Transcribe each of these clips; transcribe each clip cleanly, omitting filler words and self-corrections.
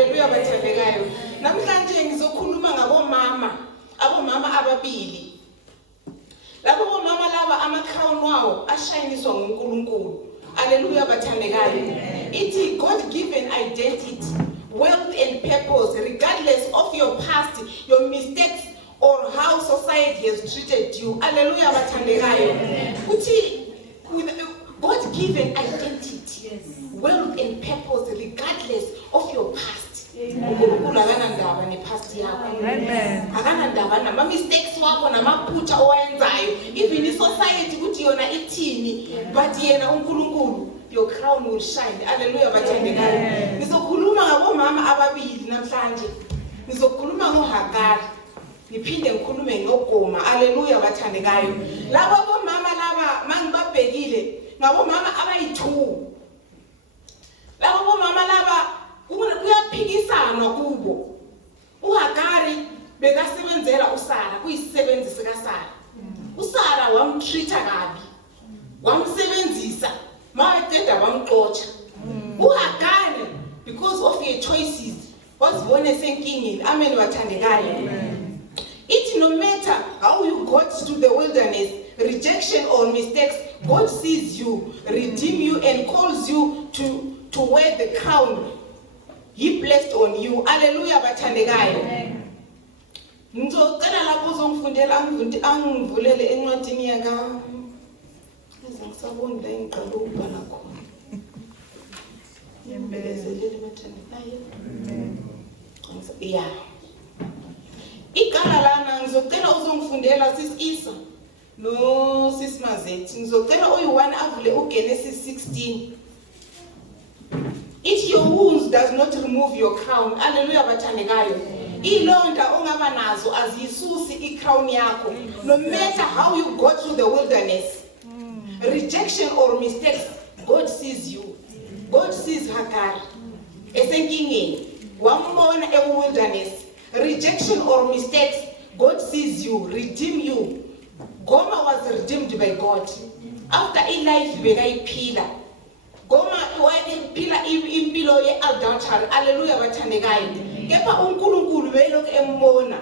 Haleluya bathandekayo. Namhlanje ngizokhuluma abomama ababili. Labo bomama laba ama-crown wawo ashayiniswa nguNkulunkulu. Haleluya bathandekayo. Ithi God-given identity, wealth and purpose, regardless of your past, your mistakes, or how society has treated you. Hallelujah bathandekayo. Uthi God-given identity, wealth and purpose, regardless of your past. uNkulunkulu akanandaba nepast yakho. Akanandaba nama-mistakes wakho namaphutha owayenzayo. Even i-society ukuthi yona ithini, but yena uNkulunkulu, your crown will shine. Hallelujah bathandekayo. Ngizokhuluma ngabomama ababili namhlanje. Ngizokhuluma ngoHagari. Ngiphinde ngikhulume ngogoma. Haleluya bathandekayo. Labo bomama laba mangibabhekile ngabomama abayi-2. Labo bomama laba kuyaphikisana kubo. uHagari bekasebenzela uSara, kuyisisebenzi sikaSara. uSara wamtreata kabi, wamsebenzisa, mawaqeda wamxotsha. uHagari, because of her choices, wazibona esenkingeni. Amen bathandekayo. It no matter how you got to the wilderness, rejection or mistakes, God sees you, redeem you, and calls you to wear the crown He placed on you. Hallelujah bathandekayo. Ngizocela lapho uzongifundela angivulele encwadini yaka. Ngisabona la engiqala ukubhala khona. Yembelezelele bathandekayo. Yeah. Igama lana ngizocela uzongifundela sis Isa no sis Mazethi. Ngizocela oyi-1 avule uGenesis 16. If your wounds does not remove your crown. Hallelujah bathandekayo. Ilonda ongaba nazo azisusi i-crown yakho. No matter how you go through the wilderness, rejection or mistakes, God sees you. God sees Hagar. Esenkingeni wambona eku-wilderness. Rejection or mistakes, God sees you, redeem you. Goma was redeemed by God. After a life bekayiphila. Goma wayephila impilo ye-adultery. Hallelujah bathandekayo. Kepha uNkulunkulu belokhu embona.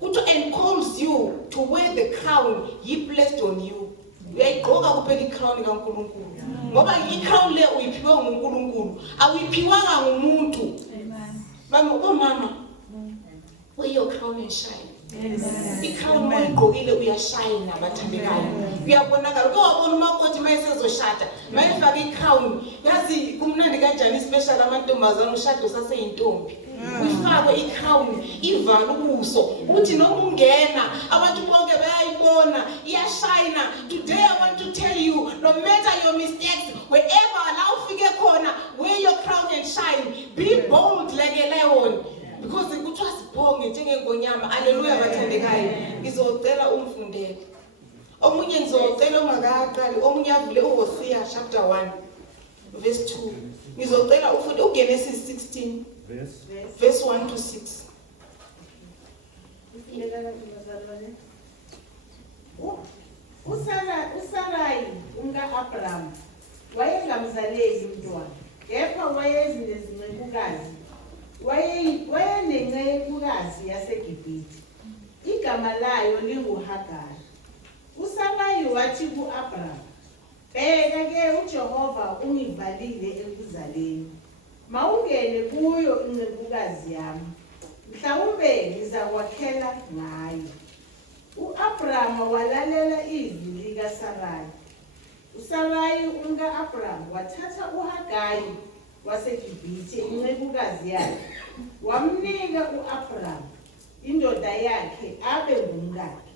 Kuthi and calls you to wear the crown He placed on you. Uyayigqoka kuphela i-crown kaNkulunkulu. Ngoba i-crown le uyiphiwe nguNkulunkulu, awuyiphiwanga ngumuntu. Mama, wear your crown and shine. I-crown oyigqokile uyashine bathandekayo. Uyabonakala kowabona umakoti mayesezoshada, mayefaka i-crown. Yazi kumnandi kanjani special amantombazana ushado saseyintombi. Uyifakwe i-crown, ivale ubuso. Uthi noma ungena, abantu bonke bayayibona, iyashina. Today I want to tell you, no matter your mistakes, wherever la ufike khona, wear your crown and shine. Be bold like a lion. Because kuthiwa sibhonge njengengonyama. Haleluya bathandekayo. Ngizocela umfundele. Omunye ngizocela ongakaqali, omunye avule uHosea chapter 1 verse 2. Ngizocela ufunde uGenesis 16 verse 1 to 6. uSarai umka-Abraham wayengamzaleli umntwana, kepha wayezinezincekukazi. Wayenencekukazi yaseGibhithe, igama layo linguHagari. uSarai wathi ku-Abraham, bheka-ke uJehova ungivalile ekuzaleni. Mawungene kuyo incekukazi yami, mhlawumbe ngizakwakhela ngayo. u-Abraham walalela izwi likaSarai. uSarai umka-Abraham wathatha uHagari waseGibhithe incekukazi yakhe, wamnika u-Abraham indoda yakhe abe ngumkakhe.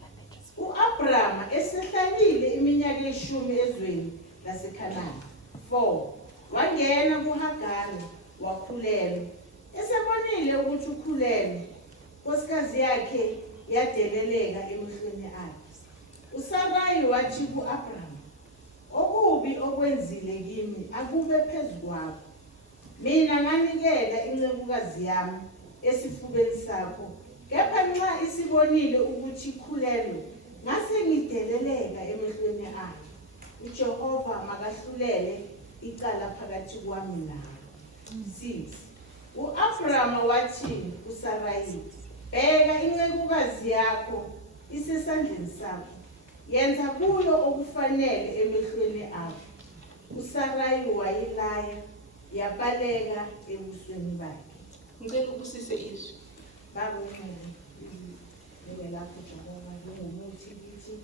u-Abraham esehlalile iminyaka 10 ezweni laseKhanani 4, wangena kuHagari wakhulelwa. Esebonile ukuthi ukhulelwe, nkosikazi yakhe yadeleleka emehlweni akhe. uSarai wathi ku-Abraham, okubi okwenzile kimi akube phezu kwakho. Mina nganikela incekukazi yami esifubeni sakho, kepha nxa isibonile ukuthi ikhulelwe, ngase ngideleleka emehlweni akhe. uJehova makahlulele icala phakathi kwami nawe. 6. U-Abrama wathi kuSarayi, bheka incekukazi yakho isesandleni sakho, yenza kuyo okufanele emehlweni akho. USarayi wayilaya, yabaleka ebusweni bakhe. Ngicela ubusise izwi. Baba uNcube, lapho Jehova ngumuthi kithi.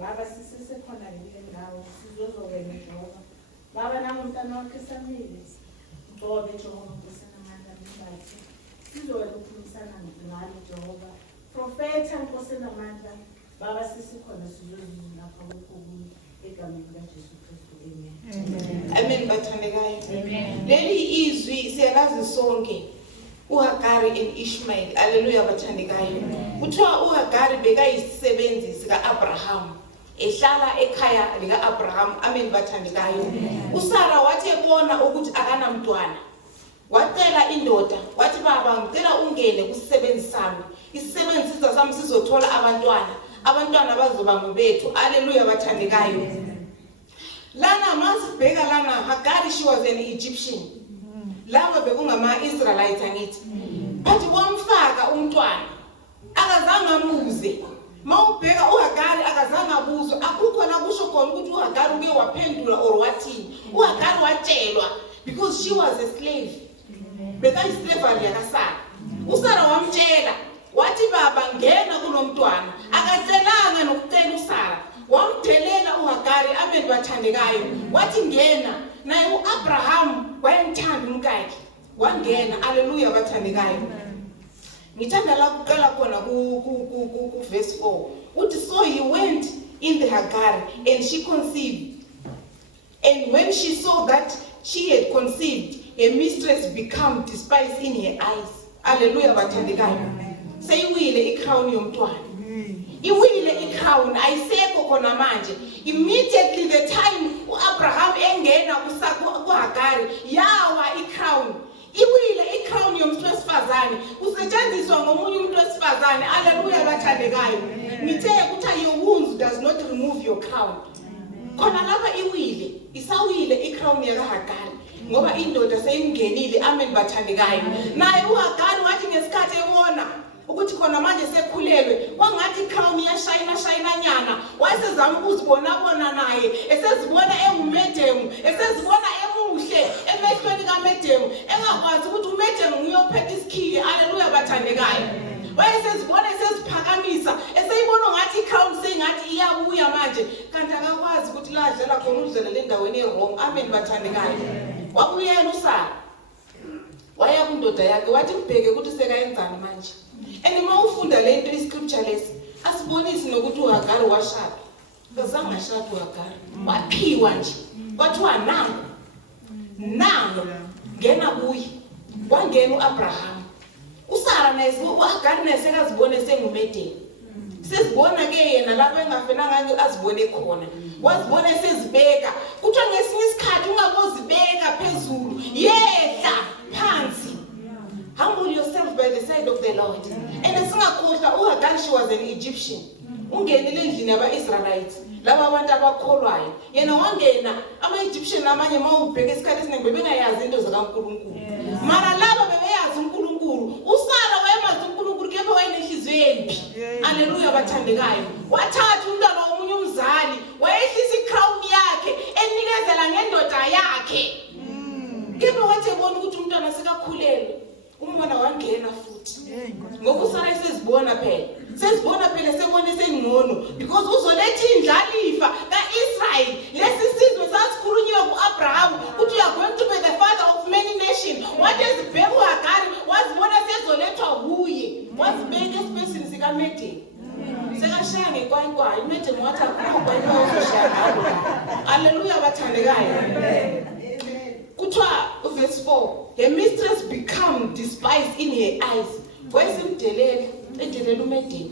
Baba sisesekhona kule ndawo sizozowena Jehova. Baba namumntana wakhe Samile. Ngcobe Jehova Nkosana amandla mbathi. Sizowena ukukhulumisana ngalo Jehova. Profeta Nkosana amandla. Baba sisikhona sizozizwa lapha kokukhulu egameni likaJesu Kristu. Amen. Amen bathandekayo. Leli izwi siyalazi sonke. uHagari and Ishmael. Hallelujah bathandekayo. Kuthiwa uHagari bekayisisebenzi sika Abraham. Ehlala ekhaya lika Abraham. Amen bathandekayo. uSara wathi ebona ukuthi akanamntwana. Wacela indoda, wathi baba ngicela ungene kusisebenzi sami. Isisebenzi sami sizothola abantwana. Abantwana bazoba ngobethu. Hallelujah bathandekayo. Lana masibheka lana Hagari, she was an Egyptian. Laba bekungama Israelites angithi. Bathi wamfaka umntwana. Akazange amuze. Mawubheka uHagari akazange abuzwe. Akukho la kusho khona ukuthi uHagari uke waphendula or wathini. uHagari watshelwa because she was a slave. Bekayislavery yakasara. uSara wamtshela wathi baba ngena kunomntwana. Akacelanga nokucela uSara. Wamdelela uHagari. Amen bathandekayo. Wathi ngena. Naye uAbraham wayemthanda umkakhe. Wangena. Hallelujah bathandekayo. Ngithanda la kuqala khona ku verse 4. Uthi so he went in the Hagar and she conceived. And when she saw that she had conceived, her mistress became despised in her eyes. Hallelujah bathandekayo. Seyiwile ikrown yomntwana. Iwile ikrown ayisekho khona manje. Immediately the time uAbraham engena kuHagari yawa ikrown. Iwile ikrown yomntu wesifazane usetshenziswa ngomunye umuntu wesifazane. Hallelujah bathandekayo. Ngithe ukuthi your wounds does not remove your crown. Khona lapha iwile isawile ikrown yakaHagari ngoba indoda seyingenile. Amen bathandekayo. Naye uHagari wathi ngesikhathi ebona ukuthi khona manje sekhulelwe wangathi crown yashayina nyana. Wayesezama ukuzibona naye esezibona engumedemu, esezibona emuhle emehlweni kaMedemu, engakwazi ukuthi uMedemu nguyophetha isikhiye. Hallelujah bathandekayo. Wayesezibona eseziphakamisa eseyibona ngathi crown sengathi iyabuya manje kanti akakwazi ukuthi ladlela khona udlela le ndaweni ewrong. Amen bathandekayo. Wabuyela uSara waya kundoda yakhe wathi ubheke ukuthi sekayenzani manje. And mawufunda lento iscripture lesi asibonisi nokuthi uHagari washada. Kazange ashada uHagari. Waphiwa nje. Kwathiwa nangu ngena kuye. Wangena uAbraham. uSara naye uHagari naye sekazibone sengumedeni. Sesibona ke yena lapho engafananga azibone khona. Wazibona sezibeka. Kuthiwa ngesinye isikhathi ungabozibeka phezulu. Yehla phansi. Humble yourself by the side of the Lord. And esingakhohlwa uHagari, she was an Egyptian. Ungenile endlini yaba-Israelites. Laba abantu abakholwayo. Yena wangena ama-Egyptian namanye mawubheka isikhathi esiningi bebengayazi into zikaNkulunkulu. Mara laba bebeyazi uNkulunkulu. uSara wayemazi uNkulunkulu kepha wayenenhliziyo embi. Hallelujah bathandekayo. Wathatha umntwana womunye umzali wayehlisa ikrown yakhe enikezela ngendoda yakhe. Kepha wathi ebona ukuthi umntwana sekakhulelwe. Umntwana wangena futhi. Ngoba uSara sezibona phela. Sezibona phela sebone sengcono because uzoletha indlalifa kaIsrael. Lesi sizwe sasikhulunywa kuAbraham ukuthi you are going to be the father of many nations. What is bheka uHagari wazibona sezolethwa kuye. Wazibeka esipesini sikaMedemu. Sekashaya ngekwayinkwayi uMedemu wathi akukho kwayinkwayi uzoshaya ngayo. Hallelujah bathandekayo. Kuthiwa verse 4, her mistress become despised in her eyes. Wayesimdelela edelela uMedemu.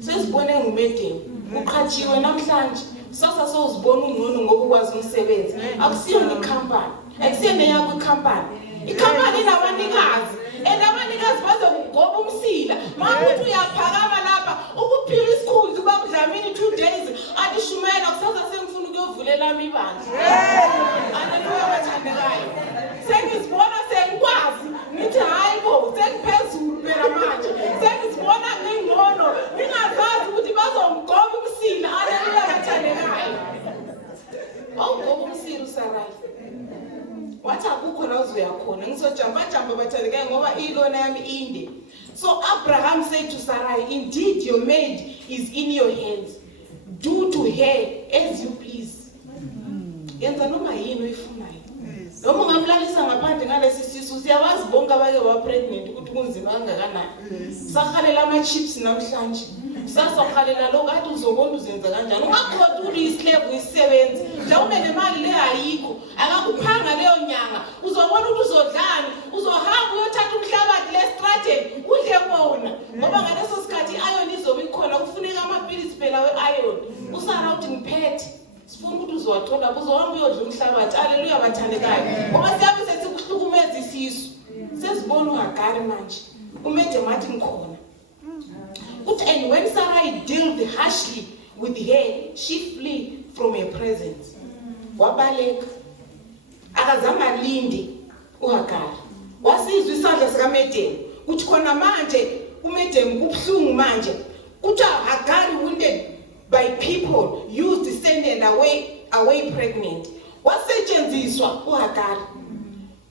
Sesibone ngumedemu. Uqhatshiwe namhlanje. Sasa sozibona ungcono ngoba ukwazi umsebenzi. Akusiyo ikhampani. Akusiyo neyakho ikhampani. Ikhampani inabanikazi. Enabanikazi bazokugoba umsila. Mawukuthi uyaphakama lapha ukuphila isikhundla kuba kudlamini 2 days. Athi shumela kusasa sengifuna ukuyovulela ibandla. Hallelujah bathandekayo. Sengizibona sengikwazi ngithi hayi ngathi akukho la uzoya khona ngizojamba bathandekayo ngoba ilona yami inde. So Abraham said to Sarai, indeed your maid is in your hands, do to her as you please. Yenza noma yini uyifunayo. Noma ungamlalisa ngaphandle ngalesi sisu siyawazi bonke abake ba pregnant ukuthi kunzima kangakanani. Sakhalela ama chips namhlanje. Sasakhalela lo kade uzobona uzenza kanjani. Ungakhothi ukuthi islave uyisebenza. Mhlawumbe nemali le ayikho. Akakuphanga leyo nyanga. Uzobona ukuthi uzodlani. Uzohamba uyothatha umhlabathi le strategy udle bona. Ngoba ngaleso sikhathi iron izobe ikhona kufuneka amaphilisi phela we-iron. Usara uthi ngiphethe. Sifuna ukuthi uzowathola uzohamba uyodla umhlabathi. Haleluya bathandekayo. Ngoba siyabe sesikuhlukumeza isisu. Sesibona uHagari manje. Umede mathi ngikhona. And when Sarai dealt harshly with her, she fled from her presence. Wabaleka. Akazama lindi uHagari. Wasizwa isandla sikaMedem. Uthi khona manje uMedem kubhlungu manje. Uthi Hagari wounded by people used to send her away pregnant. Wasetshenziswa uHagari.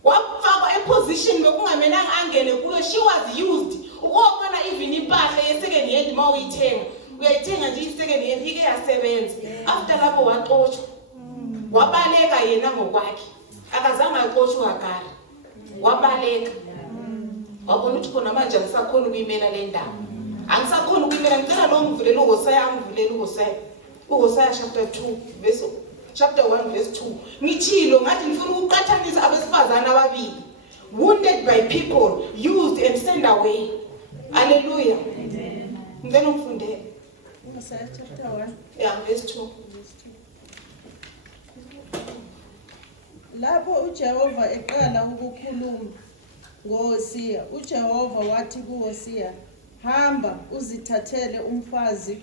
Wafakwa eposition bekungamelanga angene kuyo. She was used. Ukubona even impahla ye-second hand ma uyithenga. Uyayithenga nje i-second hand ike yasebenza. After lapho waxoshwa. Wabaleka yena ngokwakhe. Akazange axoshwe uHagari. Wabaleka. Wabona ukuthi khona manje ngisakhona ukuyimela le ndaba. Angisakhona ukuyimela ngicela lo ngivulele uHosea angivulele uHosea. uHosea chapter 1 verse 2. Ngithilo ngathi ngifuna ukuqhathanisa abesifazana ababili. Wounded by people, used and sent away. Hallelujah. Amen. Ngicela ungifundele. Hosea chapter 1. Yeah, verse 2. Lapho uJehova eqala ukukhuluma ngoHosea, uJehova wathi kuHosea, hamba uzithathele umfazi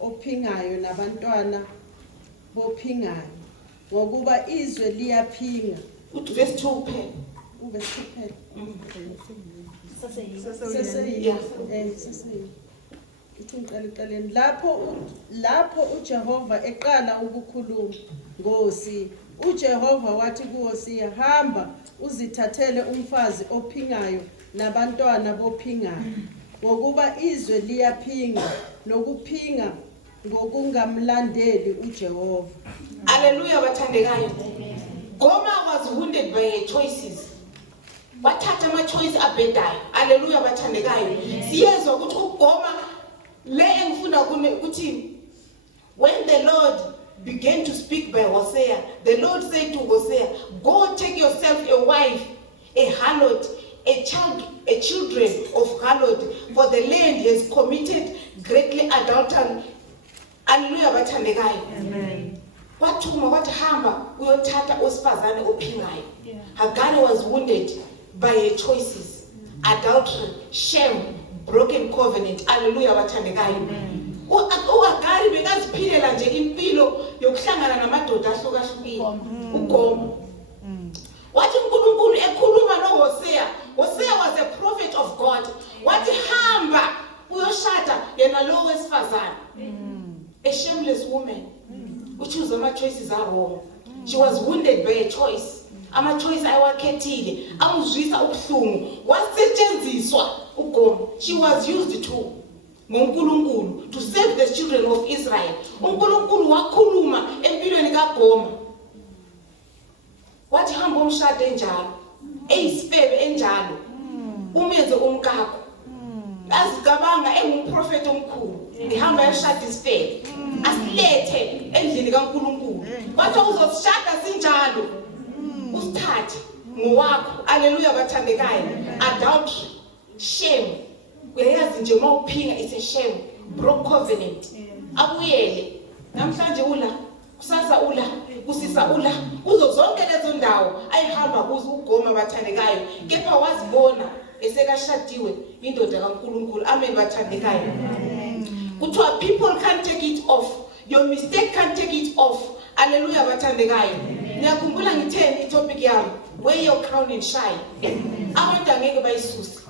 ophingayo nabantwana bophingayo, ngokuba izwe liyaphinga. Verse 2 phela. Verse 2 phela. Lapho uJehova eqala ukukhuluma ngoHosea, uJehova wathi kuHosea, hamba uzithathele umfazi ophingayo nabantwana bophingayo, ngokuba izwe liyaphinga nokuphinga ngokungamlandeli uJehova. Hallelujah bathandekayo. Goma was wounded by her choices. Wathatha ama-choice abhedayo. Hallelujah bathandekayo. Siyezwa ukuthi uGoma le engifunda ukuthi when the Lord began to speak by Hosea, the Lord said to Hosea, go take yourself a wife, a harlot, a children of harlot, for the land has committed greatly adultery. Hallelujah bathandekayo. Amen. Wathuma wathi hamba uyothatha osifazane ophingayo. Hagari was wounded by her choices, adultery, shame, broken covenant. Hallelujah bathandekayo. uHagari bekaziphilela nje impilo yokuhlangana namadoda ahlukahlukile. uGoma wathi uNkulunkulu ekhuluma noHosea. Hosea was a prophet of God. Wathi hamba uyoshada yena lo wesifazane. A shameless woman who chose ama-choices are wrong. She was wounded by a choice. Ama-choice ayiwakhethile amuzwisa ubuhlungu. Wasetshenziswa uGoma. She was used to ngoNkulunkulu to save the children of Israel. uNkulunkulu wakhuluma empilweni kaGoma. Wathi hamba umshado enjalo, eyisifebe enjalo, umenze umkakho. Azicabanga engumprofeti omkhulu, ngihamba eshada isifebe. Asilethe endlini kaNkulunkulu. Wathi uzosishada sinjalo. Usithathe ngowakho. Hallelujah bathandekayo. Adultery, shame. Uyayazi nje mawuphinga it's a shame. Broke covenant. Abuyele. Namhlanje ula, kusasa ula, kusisa ula. Kuzo zonke lezo ndawo ayihamba kuzo uGoma bathandekayo. Kepha wazibona esekashadiwe indoda kaNkulunkulu. Amen bathandekayo. Kuthiwa people can't take it off. Your mistake can't take it off. Hallelujah bathandekayo. Ngiyakhumbula ngitheni itopic yami, wear your crown and shine. Abantu angeke bayisusa.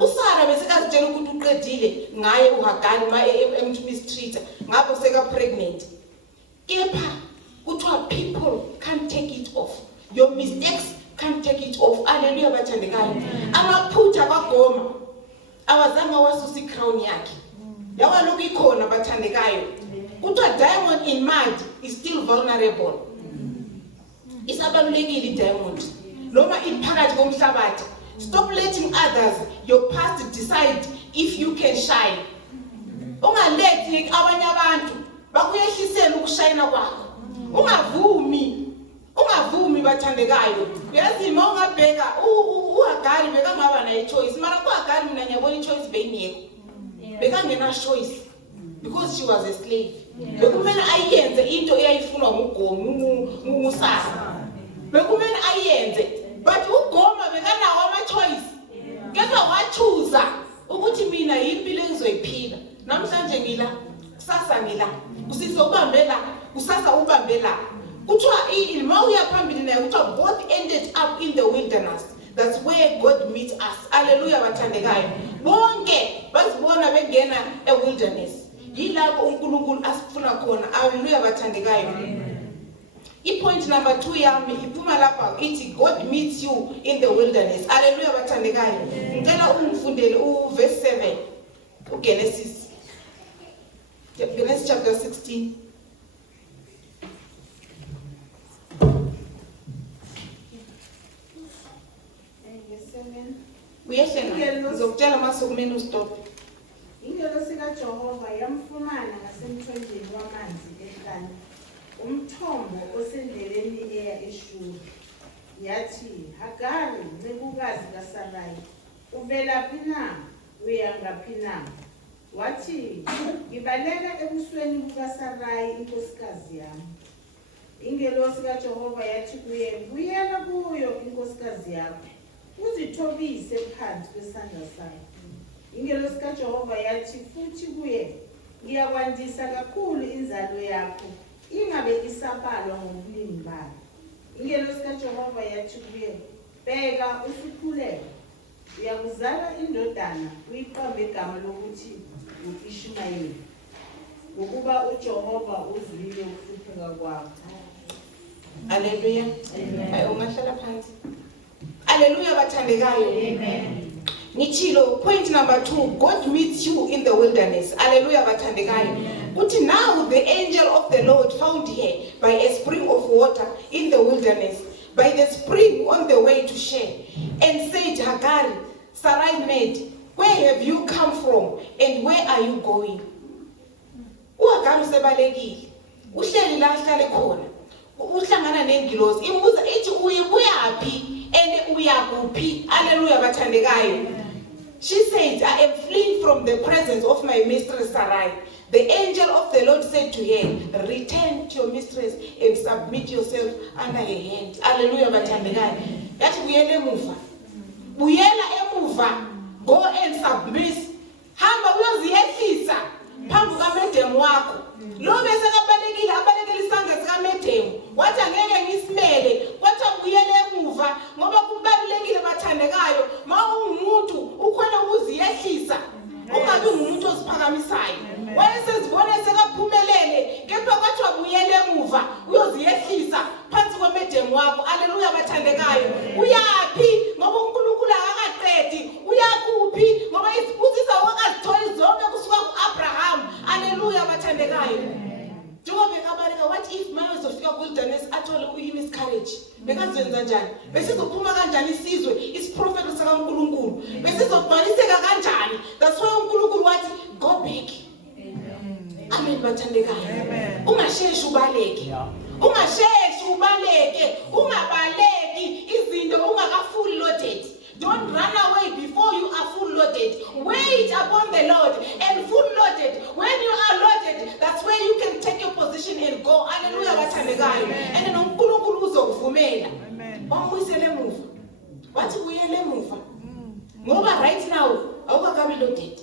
uSara besekazitshela ukuthi uqedile ngaye uHagari ma emtreat ngapho seka pregnant. Kepha kuthiwa people can't take it off. Your mistakes can't take it off. Hallelujah bathandekayo. Amaphutha kaGoma awazange wasusa icrown yakhe. Yawa lokhu ikhona bathandekayo. Kuthiwa diamond in mud is still vulnerable. Isabalulekile diamond. Noma iphakathi komhlabathi. Stop letting others, your past, decide if you can shine. Ungalethi abanye abantu bakuyehlisela ukushayina kwakho. Ungavumi bathandekayo. Uyazi uma ungabheka uHagari bekangaba nayo choice. Mara kuHagari mina ngiyabona ichoice beyingekho. Bekangena choice because she was a slave. Bekumele ayenze into eyayifunwa nguSara. Bekumele ayenze. But uGoma bekanawo ama-choice. Kepha wachuza ukuthi mina yimpilo engizoyiphila. Namhlanje ngila, kusasa ngila. Kusizobambe la, kusasa ubambe la. Kuthiwa uma uya phambili naye kuthiwa both ended up in the wilderness. That's where God meets us. Hallelujah bathandekayo. Bonke bazibona bengena e-wilderness. Yilapho uNkulunkulu asifuna khona. Hallelujah bathandekayo. Point number 2 yami iphuma lapha ithi God meets you in the wilderness. Hallelujah bathandekayo. Ngicela ungifundele uverse 7 uGenesis. Genesis chapter 16. Uyehlena ngizokutshela masukumeni ustop. Ingelosi kaJehova yamfumana ngasemthonjeni wamanzi ehlane. Umthombo osendleleni eya eShuri. Yathi, Hagari, ncekukazi kaSarai, uvelaphi na? Uyangaphi na? Wathi, ngibaleka ebusweni bukaSarai inkosikazi yami. Ingelosi kaJehova yathi kuye, buyela kuyo inkosikazi yakho, uzithobise phansi kwesandla sayo. Ingelosi kaJehova yathi futhi kuye, ngiyakwandisa kakhulu inzalo yakho, ingabe isabalwa ngobuningi bayo. Ingelosi kaJehova yathi kuye, bheka usukhulelwe, uyakuzala indodana, uyiqambe igama lokuthi u-Ishumayeli, ngokuba uJehova uzwile ukuhlupheka kwakho. Hallelujah. Amen. Ungahlala phansi. Hallelujah bathandekayo. Amen. Nichilo, point number 2, God meets you in the wilderness. Hallelujah bathandekayo. But now the angel of the Lord found her by a spring of water in the wilderness, by the spring on the way to Shem, and said, Hagari, Sarai maid, where have you come from and where are you going? uHagari usebalekile. Uhleli la ahlale khona. Uhlangana nengilosi. Imbuza ethi uyaphi and uyakuphi? Hallelujah bathandekayo. She said, I am fleeing from the presence of my mistress Sarai. The angel of the Lord said to her, return to your mistress and submit yourself under her hand. Hallelujah bathandekayo. Yathi buyela emuva. Buyela emuva. Go and submit. Hamba uyoziyehlisa phambi kamedemu wakho. Lo bese kabalekile abalekile isandla sikaMedemu. Wathi angeke ngisimele, wathi buyele emuva ngoba kubalekile bathandekayo. Ma ungumuntu ukhona ukuziyehlisa. Ungabi ngumuntu oziphakamisayo. Wayesezibona sekaphumelele, kepha kwathi wabuyele emuva uyoziyehlisa phansi kwemedemu wakho. Hallelujah bathandekayo. Uyaphi ngoba uNkulunkulu akaqedi? Uyakuphi ngoba isibusisa wakazithola zonke kusuka kuAbraham. Hallelujah bathandekayo. Njengoba bekabaleka wathi if maye uzofika ku-wilderness athole uyi-miscarriage, bekazenza njani? Besizophuma kanjani isizwe isiprofeto sakaNkulunkulu? Besizogcwaliseka kanjani? That's why uNkulunkulu wathi go back. Amen bathandekayo. Ungasheshi ubaleke. Ungasheshi ubaleke. Ungabaleki izinto ungakafuli loaded. Don't run away before you are full loaded. Wait upon the Lord and full loaded. When you are loaded, that's where you can take your position and go. Hallelujah bathandekayo. And uNkulunkulu uzokuvumela. Wambuyisele emuva. Wathi buyele emuva. Ngoba right now awukakabi loaded.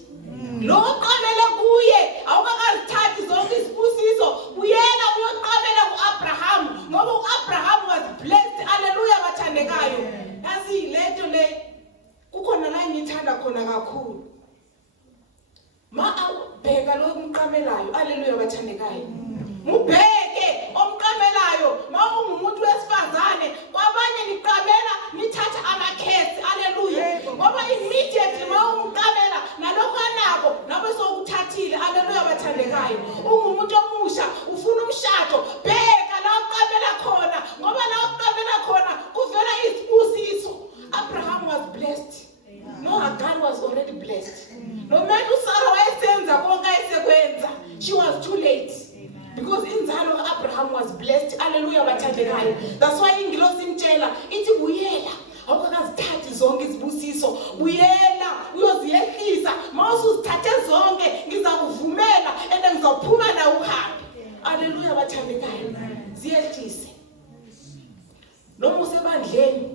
Lo qamela kuye awukakazithathi zonke isibusiso. Uyena uyoqamela kuAbraham ngoba uAbraham was blessed. Hallelujah bathandekayo. Yasi lento le kukhona la ngithanda khona kakhulu. Ma awubheka lo umqamelayo. Hallelujah bathandekayo. Ubheke omqamelayo ma ungumuntu wesifazane kwabanye niqabela nithatha amakhesi. Haleluya. Ngoba immediately mawumqabela nalokho anako nabe sokuthathile. Haleluya bathandekayo. Ungumuntu omusha ufuna umshado, bheka la uqabela khona ngoba la uqabela khona kuvela isibusiso. Abraham was blessed. No, Hagar was already blessed. No matter Sarah wayesenza konke ayesekwenza, she was too late. Because inzalo Abraham was blessed. Hallelujah bathandekayo. That's why ingilosi imtshela ithi buyela. Awukazithathi zonke izibusiso. Buyela uyoziyehlisa. Mawusuzithathe zonke ngizakuvumela and ngizophuma na uhambe. Hallelujah bathandekayo. Ziyehlise. Noma usebandleni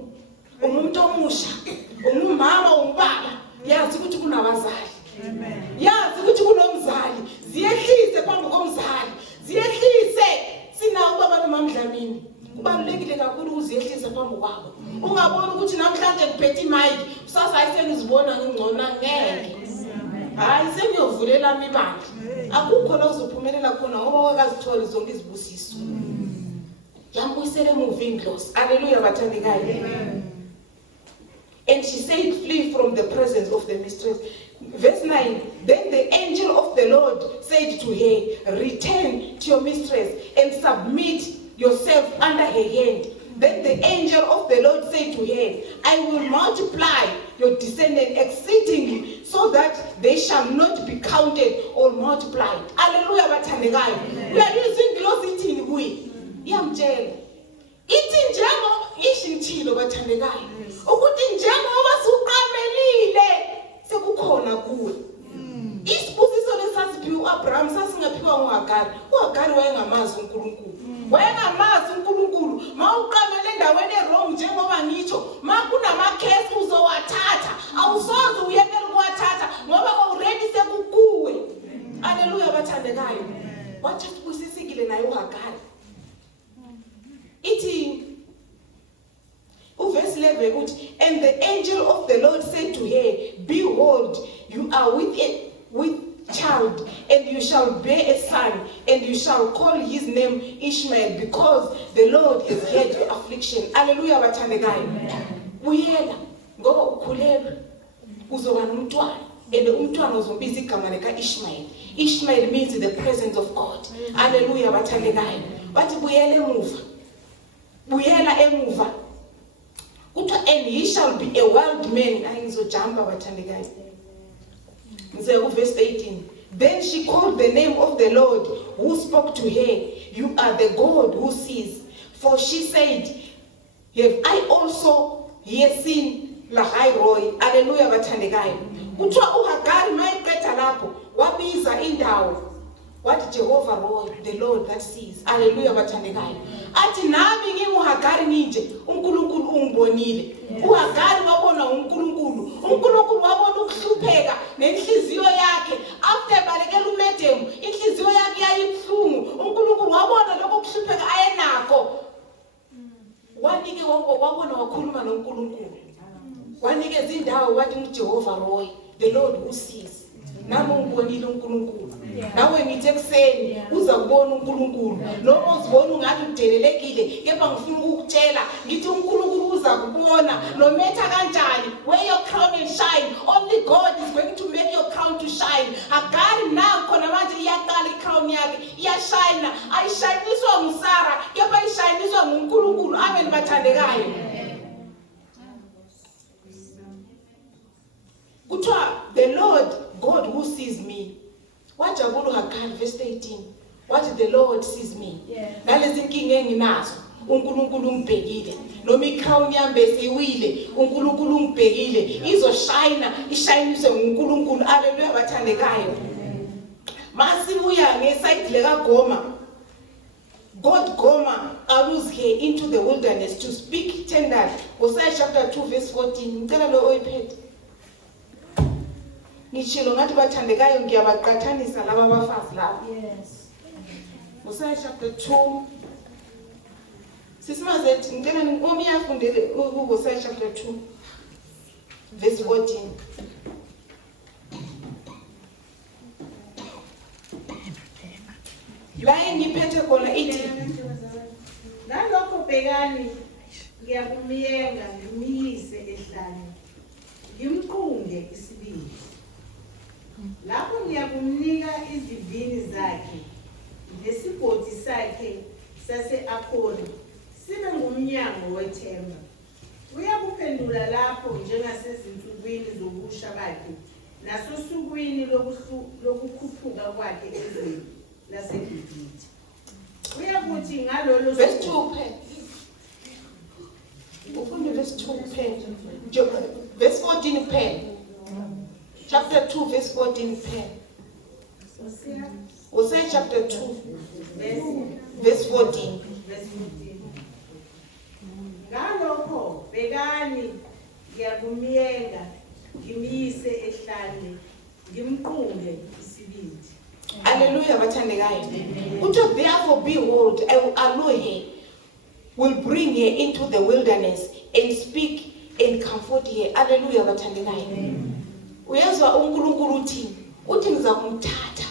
umuntu omusha, ungumama umbaba, yazi ukuthi kunabazali. Amen. Yazi ukuthi kunomzali. Ziyehlise phambi komzali. Ziyehlise sina ubaba noMamdlamini. Kubalulekile kakhulu uziyehlise phambi kwabo. Ungabona ukuthi namhlanje ngiphethe imic, kusasa ayiseni uzibona ngingcona ngeke. Hayi sengiyovulela imibandla. Akukho la uzophumelela khona ngoba wakazithola zonke izibusiso. Yambuyisele moving close. Hallelujah bathandekayo. Amen. And she said, flee from the presence of the mistress. Verse 9, then the angel of the Lord said to her, return to your mistress and submit yourself under her hand. Then the angel of the Lord said to her, I will multiply your descendants exceedingly so that they shall not be counted or multiplied. Hallelujah, bathandekayo. We are using close in we. Yamtshela. Ithi njengo ishintshilo bathandekayo. Ukuthi njengoba suqamelile sekukhona kuwe. Isibusiso lesasiphiwa uAbraham sasingaphiwa nguHagar. uHagar wayengamazi uNkulunkulu. Wayengamazi uNkulunkulu. Mawuqamele endaweni errong njengoba ngitsho, makunamakhesi uzowathatha. Awusoze uyekele ukuwathatha ngoba already sekukuwe. Hallelujah bathandekayo. Wathi sibusisikile naye uHagar. Ithi verse 11, and the angel of the Lord said to her, behold, you are with child, and you shall bear a son, and you shall call his name Ishmael, because the Lord has heard your affliction. Hallelujah bathandekayo. Buyela ngoba ukhulelwe uzoba nomntwana, and umntwana uzombiza igama lika Ishmael. Ishmael means the presence of God. Hallelujah bathandekayo. Bathi buyela emuva. Buyela emuva. And he shall be a wild man. Verse 18. Then she called the name of the Lord who spoke to her. You are the God who sees. For she said, have I also here seen Lahai Roy? Hallelujah bathandekayo. Kuthiwa uHagar mayiqeda lapho wabiza indawo. What Jehovah Roy, the Lord that sees. Hallelujah bathandekayo. Athi nami nginguHagar nje uNkulunkulu ungibonile. uHagar wabona uNkulunkulu. uNkulunkulu wabona ukuhlupheka nenhliziyo yakhe. After balekela uMedem, inhliziyo yakhe yayibhlungu. uNkulunkulu wabona lokho kuhlupheka ayenakho. Wanike wabona wakhuluma noNkulunkulu. Wanikeza indawo wathi uJehovah Roy, the Lord who sees. Nami ungibonile uNkulunkulu. Nawe ngithi ekseni uza kubona uNkulunkulu. Noma uzibona ungathi udelelekile, kepha ngifuna ukukutshela ngithi uNkulunkulu uza kubona no matter kanjani. Wear your crown and shine. Only God is going to make your crown to shine. Hagar now khona manje iyaqala icrown yakhe iyashine. Ayishiniswa nguSara, kepha ishiniswa nguNkulunkulu. Amen bathandekayo. Kuthiwa the Lord God who sees me. Wajabulu Hagar verse 18. What the Lord sees me. Nalezi inkinga enginazo uNkulunkulu ungibhekile. Noma icrown yami besiwile uNkulunkulu ungibhekile. Izoshina ishiniswe nguNkulunkulu. Hallelujah bathandekayo. Masibuya ngeside leka Goma. God Goma arose here into the wilderness to speak tenderly. Hosea chapter 2 verse 14. Ngicela lo oyiphethe. Ngishilo ngathi bathandekayo ngiyabaqathanisa laba abafazi laba. Yes. Hosea chapter 2. Sisimazethi ngicela ngomi yafundele uHosea chapter 2 verse 14. La ngiphethe khona ithi nalokho bhekani ngiyakumiyenga ngimiyise ehlane ngimqunge isibindi lapho ngiyakumnika izivini zakhe nesigodi sakhe sase-Akhori sibe ngumnyango wethemba uyakuphendula lapho njengasezinsukwini zobusha bakhe nasosukwini lokukhuphuka kwakhe ezweni laseGibhithe uyakuthi ngalolo Verse 2 pen. Ufunde verse 2 pen. Verse 14 pen. Chapter 2 verse 14 pen. Hosea chapter 2 verse 14. Ngalokho bekani ngiyakumiyenga ngimiyise ehlane ngimqunge isibindi Hallelujah, bathandekayo. Uthi therefore behold, I will allow her, will bring her into the wilderness and speak and comfort her. Hallelujah, bathandekayo. Uyezwa uNkulunkulu uthi ngiza kumthatha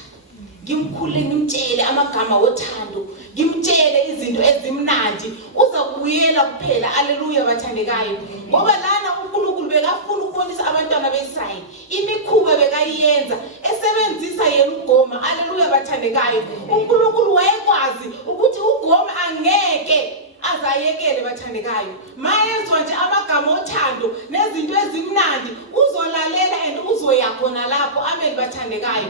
ngimkhule ngimtshele amagama wothando ngimtshele izinto ezimnandi uzakubuyela kuphela. Hallelujah, bathandekayo. Ngoba lana uNkulunkulu bekafuna ukubonisa abantwana beIsrayeli imikhuba bekayenza esebenzisa yena uGoma. Hallelujah, bathandekayo. uNkulunkulu wayekwazi ukuthi uGoma angeke azayekele bathandekayo. Mayezwa nje amagama othando nezinto ezimnandi uzolalela and uzoya khona lapho. Amen, bathandekayo.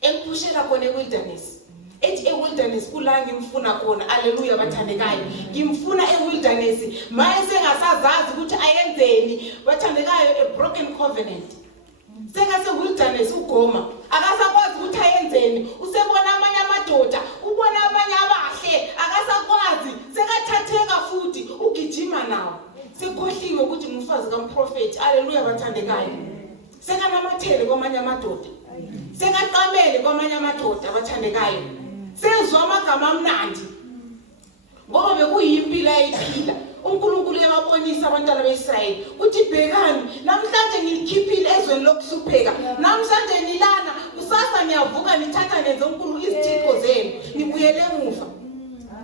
Engiphushela khona ewilderness. Ethi ewilderness kula ngimfuna khona. Hallelujah, bathandekayo. Ngimfuna ewilderness. Maye sengasazazi ukuthi ayenzeni bathandekayo, a broken covenant. Sengase wilderness uGoma akasakwazi ukuthi ayenzeni. Usebona amanye amadoda, ubona abanye abahle, akasakwazi, sekathatheka futhi ugijima nawo. Sekhohliwe ukuthi ngumfazi kaMprofeti. Hallelujah, bathandekayo. Sekanamathele kwamanye amadoda. Sekaqamele kwamanye amadoda abathandekayo. Sezwa amagama amnandi. Ngoba bekuyimpilo ayiphila. uNkulunkulu uyababonisa abantwana beIsrayeli uthi bhekani namhlanje ngikhiphile ezweni lokuhlupheka. Namhlanje nilana kusasa niyavuka nithatha nenze uNkulunkulu izithixo zenu nibuyele emuva.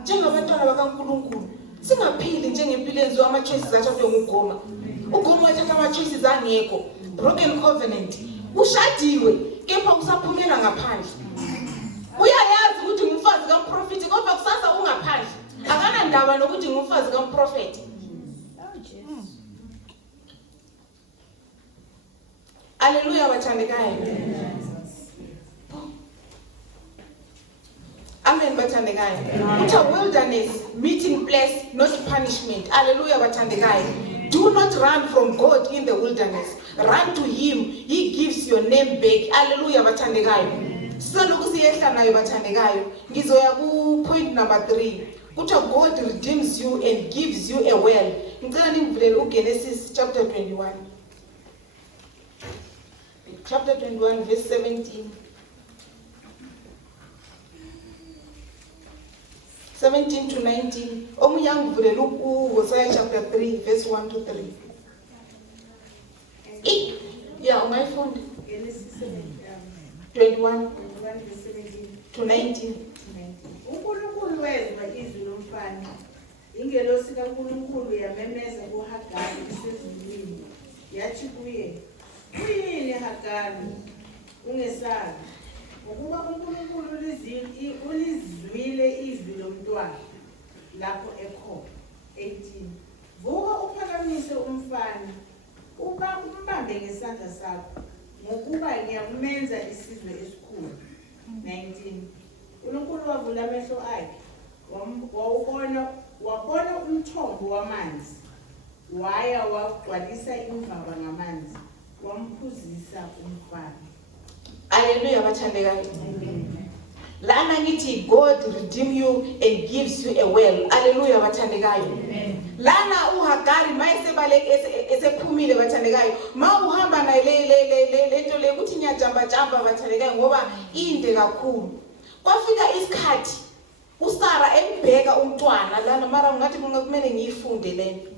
Njengabantwana bakaNkulunkulu singaphili njengempilo enziwa ama-choices athathwe nguGoma. uGoma wathatha ama-choices angekho. Broken covenant. Ushadiwe kepha usaphumela ngaphandle. Uyayazi ukuthi ngumfazi kaMprofeti kodwa kusasa ungaphandle. Akana ndaba nokuthi ngumfazi kaMprofeti. Hallelujah, bathandekayo. Amen, bathandekayo. It's a wilderness meeting place, not punishment. Hallelujah, bathandekayo. Do not run from God in the wilderness. Run to Him. He gives your name back. Hallelujah, bathandekayo. Saloku siyehla nayo bathandekayo. Ngizoya ku point number 3. Kuthi God redeems you and gives you a well. Ngicela nivulele uGenesis chapter 21. Chapter 21 verse 17. 17 to 19. Omunye angivulele uHosea chapter 3 verse 1 to 3. Yeah, on my phone. Genesis 21 verse 17 to 19. uNkulunkulu wezwa izwi lomfana ingelosi kaNkulunkulu yamemeza kuHagari isezulwini yathi kuye kuyini Hagari ungesabi ngokuba uNkulunkulu ulizwile izwi lomntwana lapho ekhona. 18 vuka uphakamise umfana umbambe ngesandla sakho ngokuba ngiyakumenza isizwe esikhulu. 19 uNkulunkulu wavula amehlo akhe wabona umthombo wamanzi waya wagcwalisa imvaba ngamanzi wamphuzisa umfana. Hallelujah, bathandekayo. Lana ngithi God redeem you and gives you a well. Hallelujah, bathandekayo. Lana uHagari mayesebaleke esephumile bathandekayo. Ma uhamba naye lento le kuthi nyajamba jamba bathandekayo ngoba inde kakhulu. Kwafika isikhathi uSara embheka umntwana lana mara ngathi kumele ngiyifunde lento.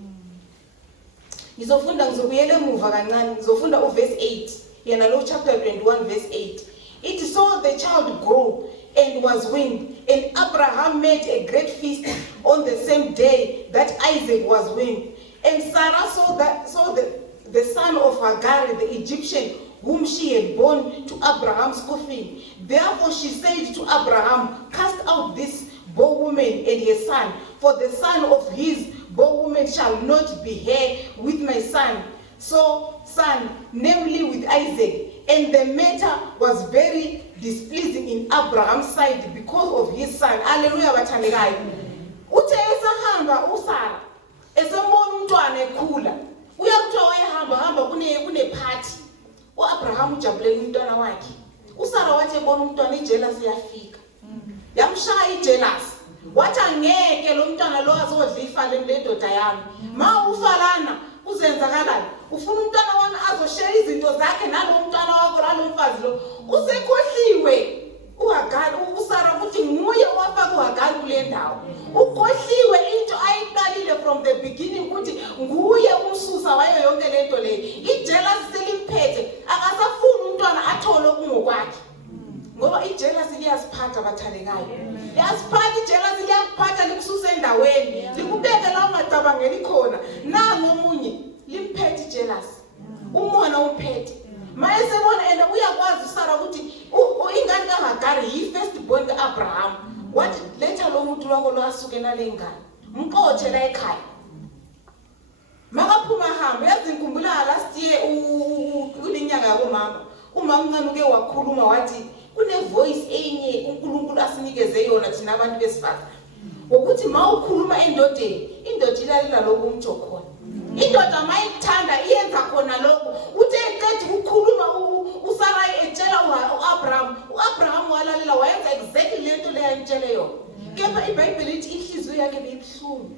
Ngizobuyela emuva kancane ngizofunda uverse 8. Yena lo chapter 21 verse 8. It so the child grew and was weaned. And Abraham made a great feast on the same day that Isaac was weaned. And Sarah saw the son of Hagar, the Egyptian, whom she had born to Abraham's coffin. Therefore she said to Abraham, cast out this bondwoman and her son, for the son of his bondwoman shall not be heir with my son, namely with Isaac. And the matter was very displeasing in Abraham's sight because of his son. Hallelujah, bathandekayo. Uthe esahamba uSara esembona umntwana ekhula. Uyakuthiwa wayehamba kune party. uAbraham ujabulela umntwana wakhe. uSara wathi ebona umntwana ijealousy yafika. Yamshaya ijealousy. Wathi angeke lo mntwana lo azodla ifa lendoda yami. Ma ufalana uzenzakalayo. Ufuna umntwana wami azoshare izinto zakhe nalo mntwana wakho nalo mfazi lo. Usekhohliwe. uHagar uSara uthi nguye owafaka uHagar kule ndawo. Ukhohliwe into ayiqalile from the beginning ukuthi nguye umsusa wayo yonke lento le. Ijealousy selimphethe akasafuni umntwana athole okungokwakhe. Ngoba ijealousy liyasiphatha bathandekayo. Liyasiphatha ijealousy liyakuphatha likususe endaweni. Likubeke la ungacabangeli khona. Nangu omunye limphethe ijealousy. Umona umphethe. Mayesebona ena uyakwazi uSara ukuthi ingane kaHagar yi-first born kaAbraham. Wathi letha lo muntu wakho lo asuke nale ngane. Mqothe la ekhaya. Makaphuma hamba yazi ngikhumbula last year kulinyanga yabomama. Umama uncane uke wakhuluma wathi kune voice enye uNkulunkulu asinikeze yona thina abantu besifazane. Ukuthi mawukhuluma endodeni, indoda ilalela lokho umtsho khona. Indoda mayithanda iyenza khona lokho. Uthe eqeda ukukhuluma uSara etshela uAbraham. uAbraham walalela wayenza exactly lento le ayitshele yona. Kepha iBhayibheli lithi inhliziyo yakhe beyibuhlungu.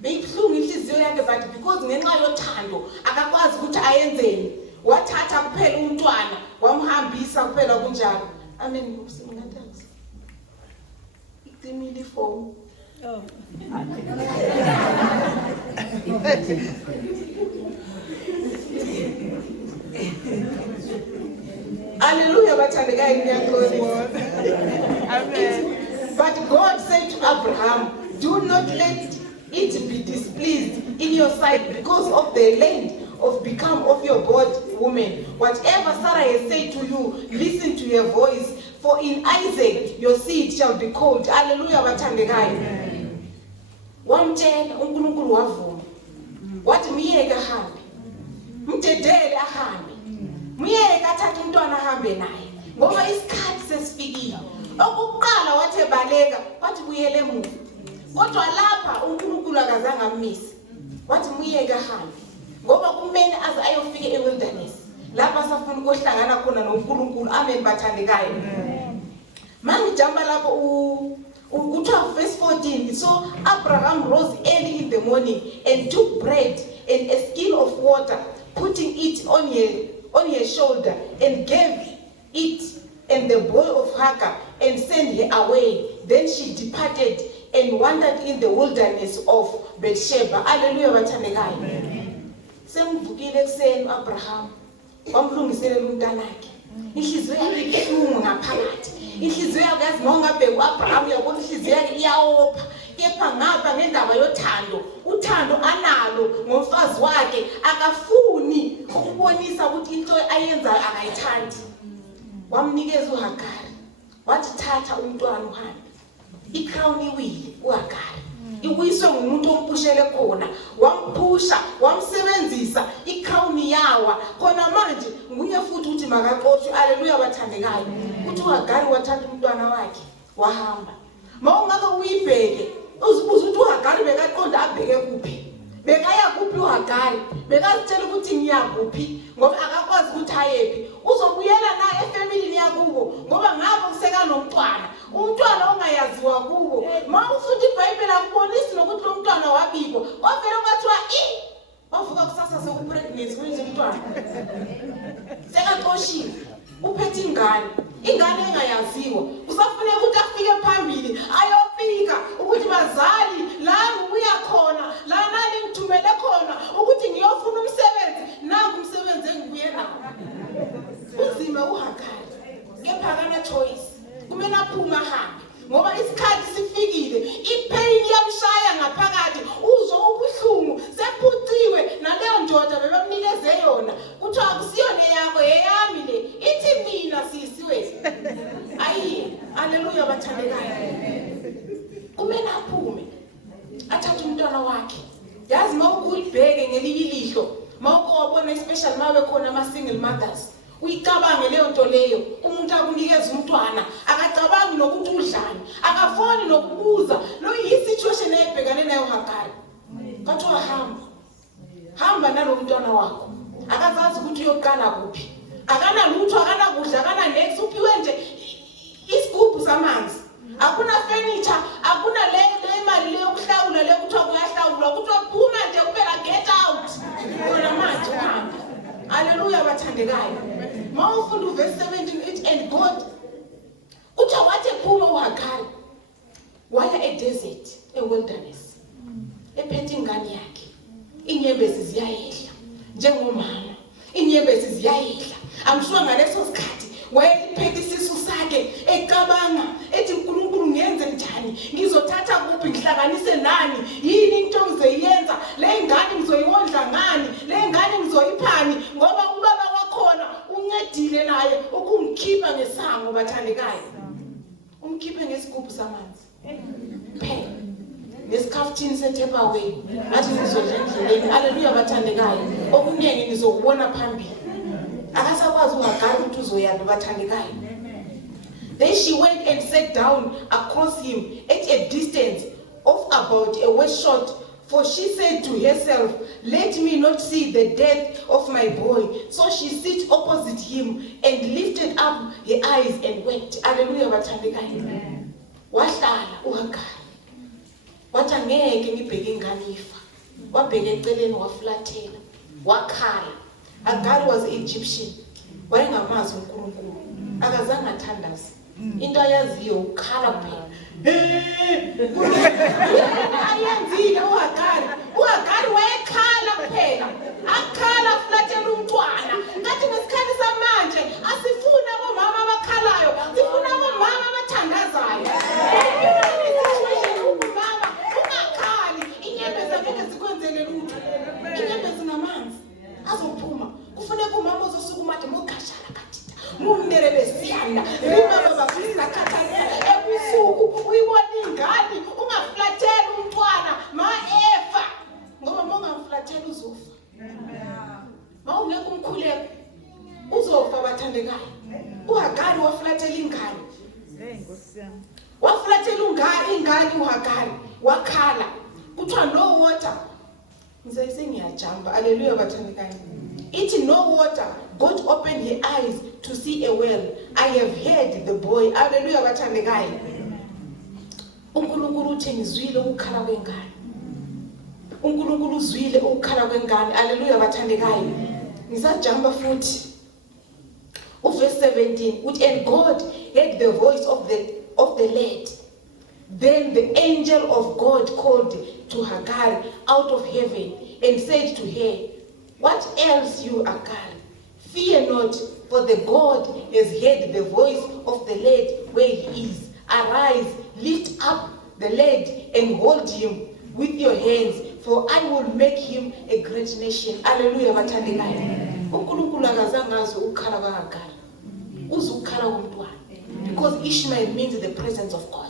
Beyibuhlungu inhliziyo yakhe but because ngenxa yothando akakwazi ukuthi ayenzeni. Wathatha kuphela umntwana wamhambisa kuphela kunjalo. Amen. Ngumsingathansi. Icimile phone. Oh. Hallelujah, bathandekayo ngiyakholisa. Amen. But God said to Abraham, do not let it be displeased in your sight because of the land of become of your bondwoman. Whatever Sarah has said to you, listen to her voice. For in Isaac your seed shall be called. Hallelujah, bathandekayo. Wamtshela uNkulunkulu wavuma. Wathi miyeke ahambe. Mdedele ahambe. Miyeke athathe umntwana ahambe naye. Ngoba isikhathi sesifikile. Okuqala wathi ebaleka, wathi buyele emuva. Kodwa lapha uNkulunkulu akazange ammise. Wathi miyeke ahambe. Ngoba kumele aze ayofika ewilderness. Lapha safuna ukuhlangana khona noNkulunkulu. Amen bathandekayo. Mangijamba lapho verse 14. So Abraham rose early in the morning and took bread and a skin of water, putting it on her shoulder, and gave it and the boy of Hagar and sent her away. Then she departed and wandered in the wilderness of Beersheba. Hallelujah, bathandekayo. Semvukile ekuseni uAbraham wamlungiselela umntanakhe. Inhliziyo yakhe ibuhlungu ngaphakathi. Inhliziyo yakhe yazi mawungabheka uAbraham uyabona inhliziyo yakhe iyawopha. Kepha ngapha ngendaba yothando, uthando analo ngomfazi wakhe akafuni ukubonisa ukuthi into ayenzayo akayithandi. Wamnikeza uHagar. Wathi thatha umntwana uhambe. Icrown iwile uHagar. Iwiswe ngumuntu ompushele khona. Wamphusha, wamsebenzisa icrown yawa. Khona manje nguye futhi uthi makaxoshwe. Hallelujah bathandekayo. Uthi uHagar wathatha umntwana wakhe wahamba. Mawungaka uyibheke uzibuza ukuthi uHagar bekaqonda abheke kuphi. Bekaya kuphi uHagar? Bekazitshela ukuthi ngiyakuphi ngoba akakwazi ukuthi ayephi. Uzobuyela naye efamily yakubo ngoba ngapho kuseka nomntwana. Umntwana ongayaziwa kubo. Mawufunda iBhayibheli akubonisi nokuthi lo mntwana wabiko. Wavela kwathiwa wavuka kusasa sekupregnant kwenze umntwana. Sekaxoshiwe. Uphethe ingane engayaziwa. Kusafuneka ukuthi afike phambili ayofika ukuthi bazali la ngibuya khona, la nani ngithumele khona ukuthi ngiyofuna umsebenzi, nangu umsebenzi engibuye nawo. Uzima uHagar. Kepha kana choice. Kumele bathandekayo. Kumele aphume athathe umntwana wakhe. Yazi mawukubheke ngelinye ilihlo, mawukubona especially mabe khona ama-single mothers, uyicabange leyo nto leyo. Umuntu akunikeza umntwana akacabangi nokuthi udlani, akafoni nokubuza lo yi-situation ayibhekane nayo Hagari. Kathiwa hamba nalo mntwana wakho, akazazi ukuthi uyoqala kuphi, akanalutho, akanakudla, akananex, uphiwe nje isigubhu samanzi, akuna furniture, akuna le imali leyo yokuhlawula leyo kuthiwa kuyahlawulwa, kuthiwa phuma nje kuphela, get out yona manje uhamba. Haleluya bathandekayo. Mawufunda uverse 17 and God kuthiwa wathi ephuma uHagari waya e-desert, e-wilderness, ephethe ingane yakhe. Inyembezi ziyayehla njengomama, inyembezi ziyayehla. Amshuwa ngaleso sikhathi wayephethe isisu sakhe ecabanga ethi uNkulunkulu ngenze njani, ngizothatha kuphi, ngihlanganise nani, yini into ngizoyenza, le ngane ngizoyiwondla ngani, le ngane ngizoyiphani, ngoba ubaba wakhona uncedile naye ukungikhipha ngesango bathandekayo. Umkhiphe ngesigubhu samanzi phela nesikhafuthini se-Tupperware, athi ngizodla endleleni. Haleluya bathandekayo. Okuningi ngizokubona phambili, akasakwazi uHagari ukuthi uzoyaphi bathandekayo. Then she went and sat down across him at a distance of about a waist short, for she said to herself, let me not see the death of my boy. So she sat opposite him and lifted up her eyes and wept. Haleluya bathandekayo. Wahlala uHagari wathi angeke ngibheke ingane ifa, wabheka eceleni wafulathela wakhala. Hagari was Egyptian, wayengamazi uNkulunkulu, akazange athandaze. Into ayaziyo ukhala kuphela. Ayenzile uHagari wayekhala kuphela, akhala afulathela umntwana. Ngathi ngesikhathi samanje asifuna abomama abakhalayo, sifuna abomama abathandazayo. Azophuma kufuneka umama ozosukuma athi mokashana katita mundere besiyana ribaba bafisa kathathela ebusuku uyibona ingane ungafulathela umntwana ma-efa, ngoba mongamfulathela uzofa. Mawungeke umkhuleko uzofa bathandekayo. uHagari wafulathela ingane, wafulathela ingane uHagari wakhala. Kuthiwa no water. Hallelujah bathandekayo. Ithi no water. God opened her eyes to see a well. I have heard the boy. Hallelujah bathandekayo. uNkulunkulu uthi ngizwile ukukhala kwengane. uNkulunkulu uzwile ukukhala kwengane. Hallelujah bathandekayo. Ngisajamba futhi uverse 17 uthi and God heard the voice of the lad. Then the angel of God called to Hagar out of heaven and said to her, what else you, Hagar? Fear not, for the God has heard the voice of the lad where he is. Arise, lift up the lad and hold him with your hands, for I will make him a great nation. Hallelujah bathandekayo. uNkulunkulu akazange aze ukukhala kwaHagar, uzukukhala komntwana, because Ishmael means the presence of God.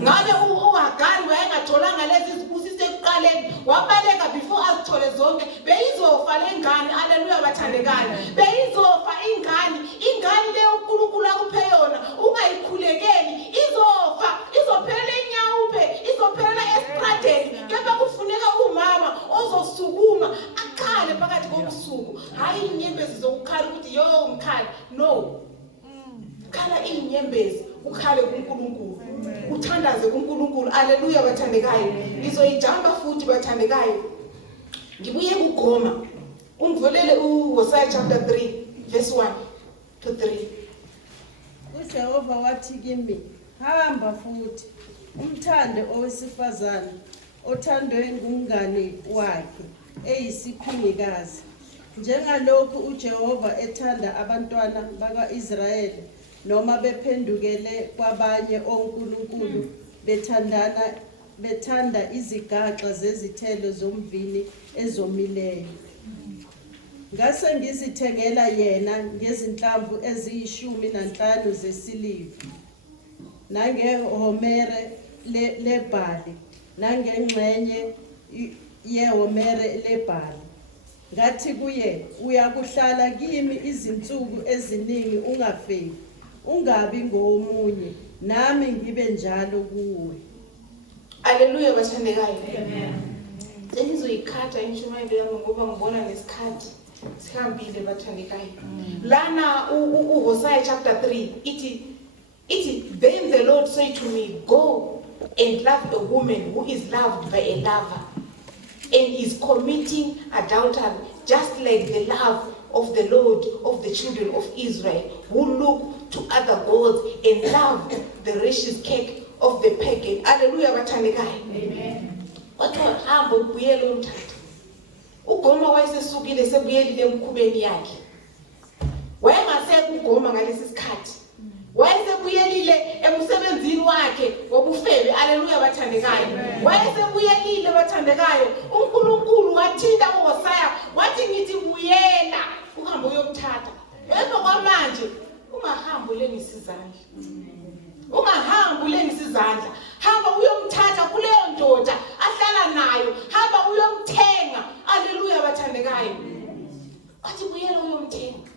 Ngabe uHagari wayengatholanga lezi zibusiso ekuqaleni, wabaleka before azithole zonke, beyizofa le ngane. Haleluya bathandekayo. Beyizofa ingane leyo uNkulunkulu akuphe yona, ungayikhulekeli, izofa, izophelela enyawuphe, izophelela estradeni. Kepha kufuneka umama ozosukuma akhale phakathi kobusuku, hayi inyembezi zokukhala ukuthi yo ngikhale. No, khala inyembezi ukhale kuNkulunkulu, uthandaze kuNkulunkulu. Haleluya bathandekayo. Ngizoyijamba futhi bathandekayo, ngibuye kuGoma. Ungivulele uHosea chapter 3 verse 1 to 3. uJehova wathi kimi, hamba futhi umthande owesifazane othandwe ngumngane wakhe eyisikhumikazi, njengalokhu uJehova ethanda abantwana bakwa-Israyeli, noma bephendukele kwabanye onkulunkulu bethanda izigaxa zezithelo zomvini ezomileyo. Ngase ngizithengela yena ngezinhlamvu eziyishumi nanhlanu zesiliva. nangehomere lebhali nangengxenye yehomere lebhali. Ngathi kuye, uyakuhlala kimi izinsuku eziningi ungafeki, ungabi ngomunye, nami ngibe njalo kuwe. Haleluya bathandekayo. Amen. Sengizoyikhatha intshumayelo yami ngoba ngibona nesikhathi sihambile bathandekayo. Lana uHosea chapter 3 ithi then the Lord said to me, go and love a woman who is loved by a lover and is committing adultery, just like the love of the Lord of the children of Israel, who look to other gods and love the righteous cake of the pagan. Hallelujah bathandekayo. Amen. Wathiwa hamba ubuyele umthatha. UGoma wayesesukile sebuyelile emkhubeni yakhe. Wayengasekho uGoma ngalesi sikhathi. Wayesebuyelile emsebenzini wakhe wobufebe. Haleluya bathandekayo. Wayesebuyelile bathandekayo. uNkulunkulu wathinta uHosea wathi ngithi buyela uhambe uyomthatha. Emva kwamanje ungahambi ulengisa izandla. Ungahambi ulengisa izandla. Hamba uyomthatha kuleyo ndoda ahlala nayo. Hamba uyomthenga. Haleluya bathandekayo. Athi buyela uyomthenga.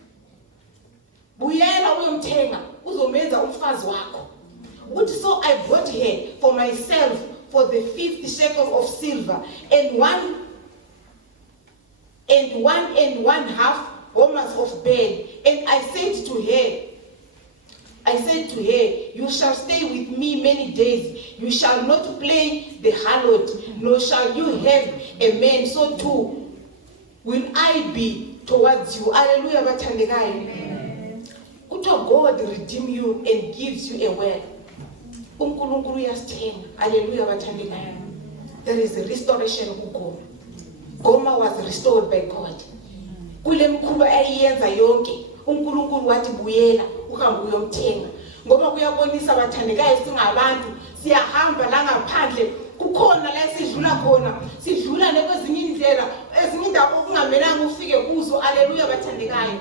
Buyela uyomthenga uzomenza umfazi wakho. Uthi so I bought her for myself for the 50 shekels of silver and one and one half homers of barley. And I said to her, you shall stay with me many days. You shall not play the harlot, nor shall you have a man. So too will I be towards you. Hallelujah bathandekayo. Kuthiwa God redeem you and gives you a word. uNkulunkulu uyasithenga. Hallelujah bathandekayo. There is a restoration kuGoma. Goma was restored by God. Kule mkhuba ayiyenza yonke uNkulunkulu wathi buyela uhambe uyomthenga. Ngoba kuyabonisa bathandekayo singabantu siyahamba la ngaphandle kukhona la sidlula khona sidlula nekwezinye indlela ezinye indawo okungamelanga ufike kuzo. Haleluya bathandekayo.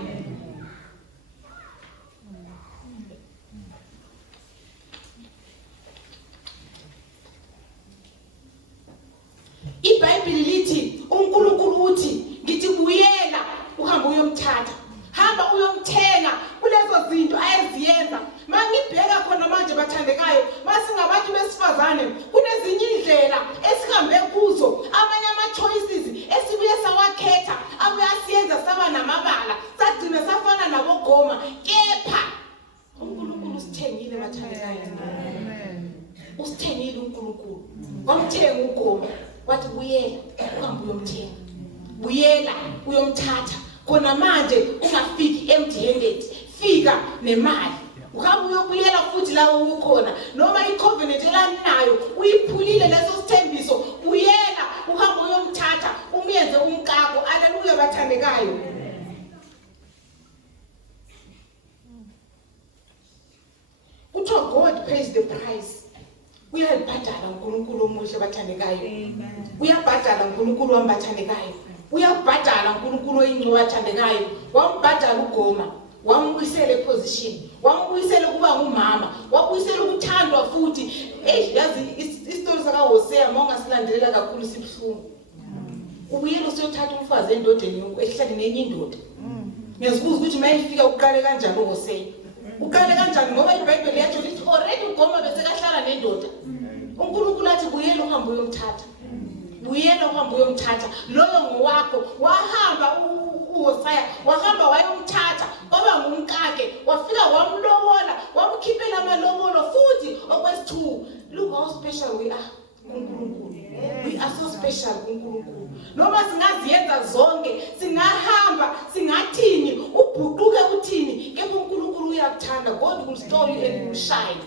iBhayibheli lithi uNkulunkulu uthi ngithi buyela uhambe uyomthatha. Hamba uyomthenga kulezo zinto ayeziyenza. Mangibheka khona manje bathandekayo masingabantu besifazane kunezinye indlela esihambe kuzo, amanye ama-choices esibuye sawakhetha abuye asiyenza saba namabala sagcina safana naboGoma. Kepha uNkulunkulu usithengile bathandekayo. Amen. Usithengile uNkulunkulu. Wamthenga uGoma wathi buyela uhambe uyomthenga. Buyela uyomthatha. Khona manje ungafiki empty handed, fika nemali. Uhambe uyobuyela futhi la ukhona noma icovenant elanayo uyiphulile leso sithembiso. Buyela uhambe uyomthatha umenze umkako. Haleluya bathandekayo. Kuthiwa God pays the price. Uyabhadala uNkulunkulu omuhle bathandekayo. Amen. Uyabhadala uNkulunkulu wambathandekayo. Uyabhadala uNkulunkulu oyingcwe bathandekayo. Wambhadala uGoma, wambuyisela eposition, wambuyisela kuba ngumama, wambuyisela ukuthandwa futhi. Yazi istory sakaHosea mawungasilandelela kakhulu sibhlungu. Ubuyela usiyothatha umfazi endodeni yonke ehlale nenye indoda. Ngiyazibuza ukuthi mayifika uqale kanjani uHosea. Uqale kanjani ngoba iBhayibheli yathi lithi already uGoma bese kahlala nendoda. uNkulunkulu athi buyela uhambe uyomthatha. Buyela uhambe uyomthatha. Loyo ngowakho. Wahamba uHosea, wahamba wayomthatha, kwaba ngumkakhe, wafika wamlobola, wamkhiphela amalobolo futhi okwesithu. Look how special we are kuNkulunkulu. We are so special kuNkulunkulu. Noma singaziyenza zonke, singahamba, singathini, ubhuquke uthini, kepha uNkulunkulu uyakuthanda. God will restore you and you will shine.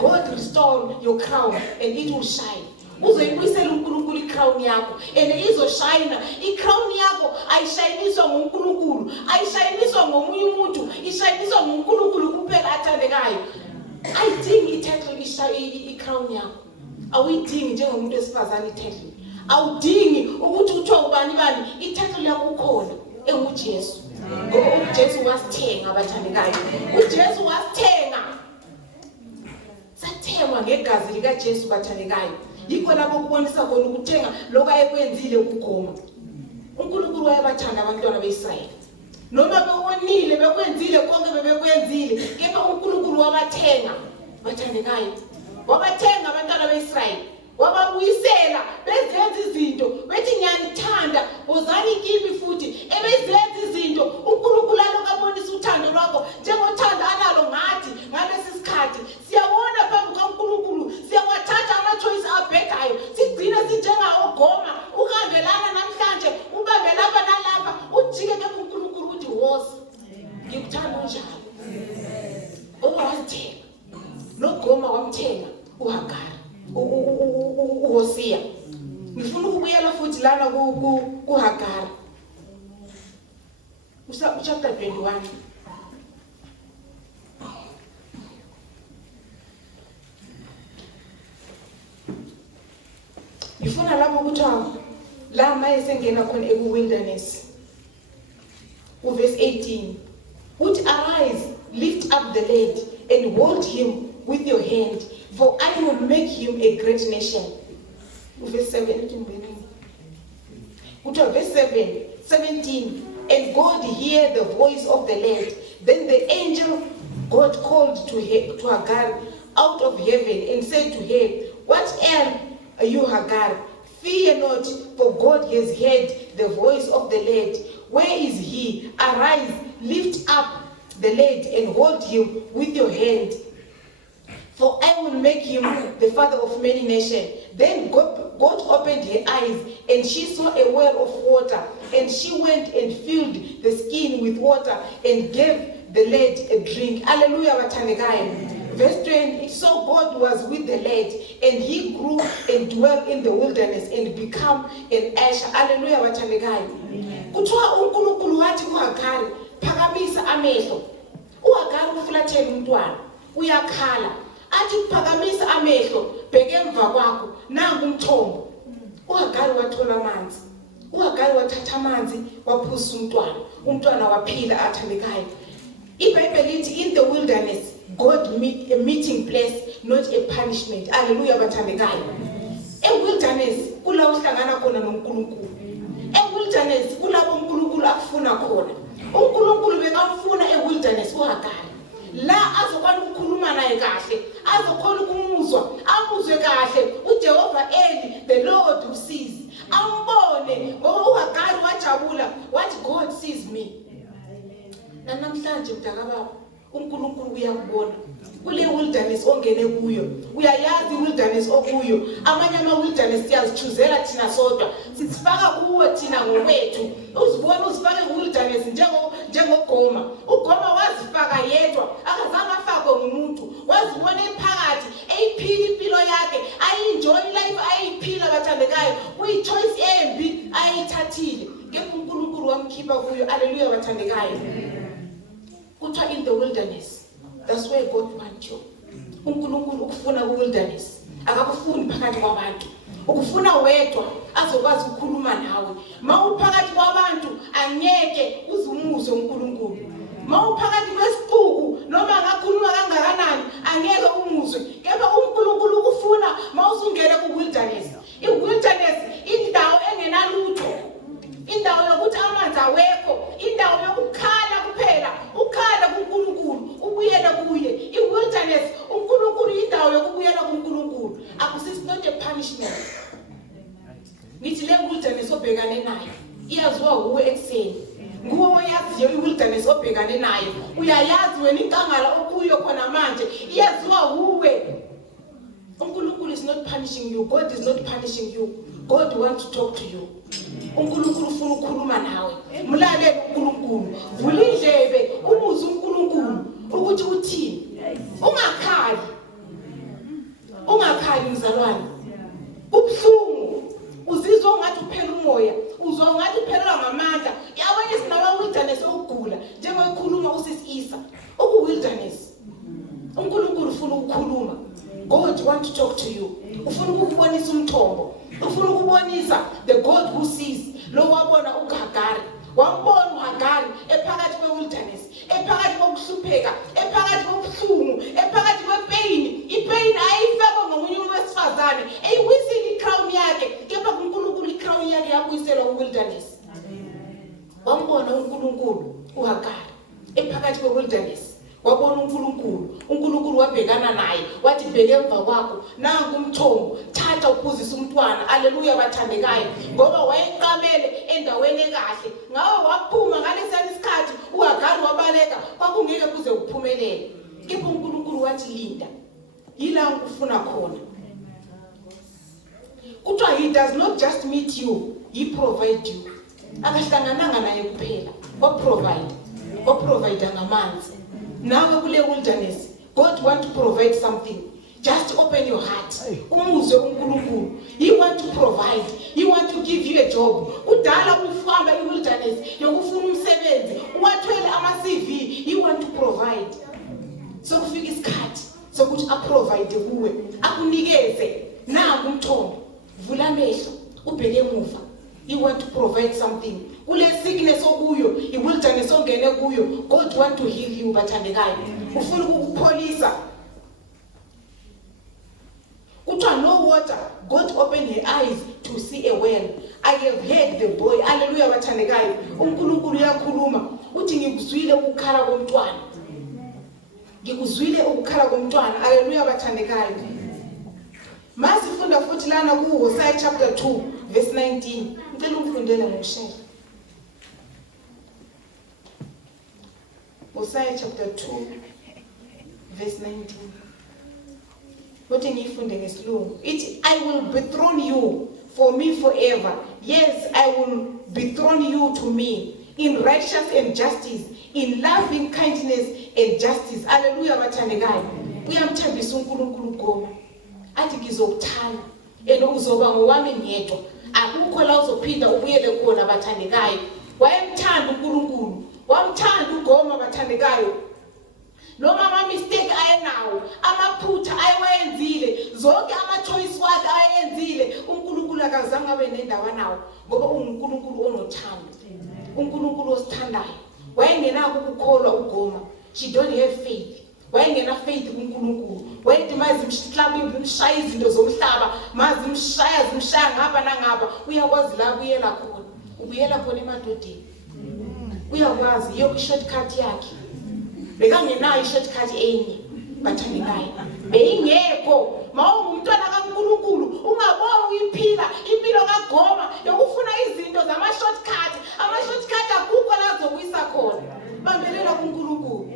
God will restore your crown and it will shine. Uzoyibuyisela uNkulunkulu icrown yakho and izoshayina. Icrown yakho ayishayiniswa nguNkulunkulu, ayishayiniswa ngomunye umuntu, ishayiniswa nguNkulunkulu kuphela athandekayo. Ayidingi ititle icrown yakho. Awuyidingi njengomuntu wesifazane ititle. Awudingi ukuthi kuthiwa ubani bani, ititle yakho ukhona enguJesu. Ngoba uJesu wasithenga abathandekayo. uJesu wasithenga. waba ngegazi likaJesu bathandekayo. Yikho lapho kubonisa khona ukuthenga lokho ayekwenzile ukugoma. uNkulunkulu wayebathanda abantwana beIsrayeli. Noma bewonile bekwenzile konke bebekwenzile, kepha uNkulunkulu wabathenga bathandekayo. Wabathenga abantwana beIsrayeli. Wababuyisela bezenza izinto bethi ngiyanithanda wozani kimi futhi ebezenza izinto uNkulunkulu alokabonisa uthando lwakho njengothando analo ngathi ngalesi sikhathi. Siyabona phambi kaNkulunkulu siyawathatha ama-choice abhedayo sigcine sinjengawo Goma ukambelana namhlanje ubambe lapha nalapha ujike ke kuNkulunkulu uthi woza ngikuthanda unjalo. Owazithenga noGoma wamthenga uHagari uHosea. Ngifuna ukubuyela futhi lana kuHagari. Chapter 21. Ngifuna lapho kuthiwa la mayesengena khona eku-wilderness. Verse 18. Uthi arise, lift up the lad and hold him with your hand, for I will make him a great nation. Verse 17. Verse 17. And God heard the voice of the lad. Then the angel God called to Hagar out of heaven and said to her, what are you, Hagar? Fear not, for God has heard the voice of the lad. Where is he? Arise, lift up the lad and hold him with your hand, for I will make him the father of many nations. Then God opened her eyes, and she saw a well of water, and she went and filled the skin with water and gave the lad a drink. Hallelujah, bathandekayo. Verse 20, so God was with the lad, and he grew and dwelt in the wilderness and became an Asher. Hallelujah, bathandekayo. Kuthiwa uNkulunkulu wathi kuHagari, phakamisa amehlo. uHagari ufulathela umntwana, uyakhala. Athi kuphakamisa amehlo, bheke emva kwakho, nangu umthombo. uHagari wathola amanzi. uHagari wathatha amanzi, waphuza umntwana waphila athandekayo. iBhayibheli lithi in the wilderness God a meeting place, not a punishment. Hallelujah, bathandekayo. eWilderness kula uhlangana khona noNkulunkulu. eWilderness kulapho uNkulunkulu akufuna khona. uNkulunkulu bekamfuna eWilderness uHagari. La azokwazi ukukhuluma naye kahle, azokhona ukumuzwa, amuzwe kahle uJehova Eli, the Lord who sees. Ambone ngoba uHagari wajabula, wathi God sees me. Namhlanje mntakababa uNkulunkulu uyakubona. Kule wilderness ongene kuyo, uyayazi wilderness okuyo. Amanye ama-wilderness siyazichuzela thina sodwa, sisifaka kuwe thina ngokwethu. Uzifake ku-wilderness njengoGoma. uGoma wazifaka yedwa, akazange afakwe ngumuntu. Wazibona ephakathi, eyiphila impilo yakhe, ayi-enjoy life ayiphila bathandekayo. Kuyi-choice embi ayithathile, kepha uNkulunkulu wamkhipha kuyo. Hallelujah, bathandekayo. Kuthiwa in the wilderness, that's where God wants you. uNkulunkulu ukufuna ku-wilderness, akakufuni phakathi kwabantu. Ukufuna wedwa azokwazi ukukhuluma nawe. Mawuphakathi kwabantu angeke uzumuzwe uNkulunkulu. Mawuphakathi kwesiquku noma angakhuluma kangakanani angeke umuzwe. Kepha uNkulunkulu ukufuna mawusungena ku-wilderness. I-wilderness indawo engenalutho, indawo yokuthi amanzi awekho, indawo yokukhala kuphela, ukhala kuNkulunkulu, ubuyela kuye. I-wilderness uNkulunkulu indawo yokubuyela kuNkulunkulu. Akusithi not a punishment. Ngithi le wilderness obhekane nayo iyaziwa uwe ekuseni. Nguwe oyaziyo i-wilderness obhekane nayo. Uyayazi wena inkangala okuyo khona manje, iyaziwa uwe. uNkulunkulu is not punishing you. God is not punishing you. God wants to talk to you. uNkulunkulu ufuna ukukhuluma nawe. Mlalele uNkulunkulu. Vula indlebe umuzwe uNkulunkulu ukuthi uthini. Ungakhali mzalwane. Ubhlungu. Uzizwa ungathi uphela umoya. Uzwa ungathi uphelelwa ngamandla. Abanye sinama-wilderness okugula njengokhuluma usisi Isa. Uku-wilderness. uNkulunkulu ufuna ukukhuluma. God want to talk to you. Ufuna ukubonisa umthombo. Ufuna ukubonisa the God who sees. Lo wabona uHagari. Wambona uHagari ephakathi kwe-wilderness, ephakathi kokuhlupheka, ephakathi kobuhlungu, ephakathi kwepain. Ipain ayifaka phakathi kwe-wilderness wabona uNkulunkulu wabhekana naye wathi bheke emva kwakho nangu umthombo thatha uphuzise umntwana haleluya bathandekayo ngoba wayeqamele endaweni ekahle ngawe waphuma ngalesani isikhathi uHagari wabaleka kwakungeke kuze uphumelele kepha uNkulunkulu wathi linda yila ngikufuna khona kuthiwa he does not just meet you he provide you akahlangananga naye kuphela waprovide ngamanzi nawe kule wilderness God want to provide something just open your heart umuzwe uNkulunkulu he want to provide he want to give you a job udala ufamba iwilderness yokufuna umsebenzi ungathwele ama-CV he want to provide so kufika isikhathi sokuthi aprovide kuwe akunikeze nangu umthombo vula amehlo ubheke emuva he want to provide something kule sickness okuyo iwilderness ongene kuyo God want to heal you bathandekayo ufuna ukupholisa kuthiwa no water God open her eyes to see a well I have heard the boy haleluya bathandekayo uNkulunkulu uyakhuluma uthi ngikuzwile ukukhala komntwana haleluya bathandekayo masifunda futhi lana kuHosea chapter 2 verse 19 ngicela umfundele ngokushela Hosea chapter 2 verse 19 What ngiyifunde ngesilungu ithi I will bethrone you for me forever yes I will bethrone you to me in righteousness and justice in loving kindness and justice haleluya bathandekayo uyamthembisa uNkulunkulu goma athi ngizokuthanda uzoba ngowami ngedwa akukho la uzophinda ubuyele khona bathandekayo wayemthanda uNkulunkulu wamthanda uGoma bathandekayo noma ama mistake ayenawo amaphutha ayewenzile zonke ama choice wakhe ayenzile uNkulunkulu akazange abe nendawo nawo ngoba uNkulunkulu onothando uNkulunkulu osithandayo wayengenako ukukholwa uGoma she don't have faith wayengena faith kuNkulunkulu wayethi mazimhlaba imshaya izinto zomhlaba mazimshaya ngapha nangapha uyakwazi la ubuyela khona emadodeni uyakwazi iyo shortcut yakhe bekangenayo shortcut enye bathandekayo beyingekho mawungumntwana kaNkulunkulu ungabona uyiphila impilo kaGoma yokufuna izinto zama shortcut akukho la zokuyisa khona bambelela kuNkulunkulu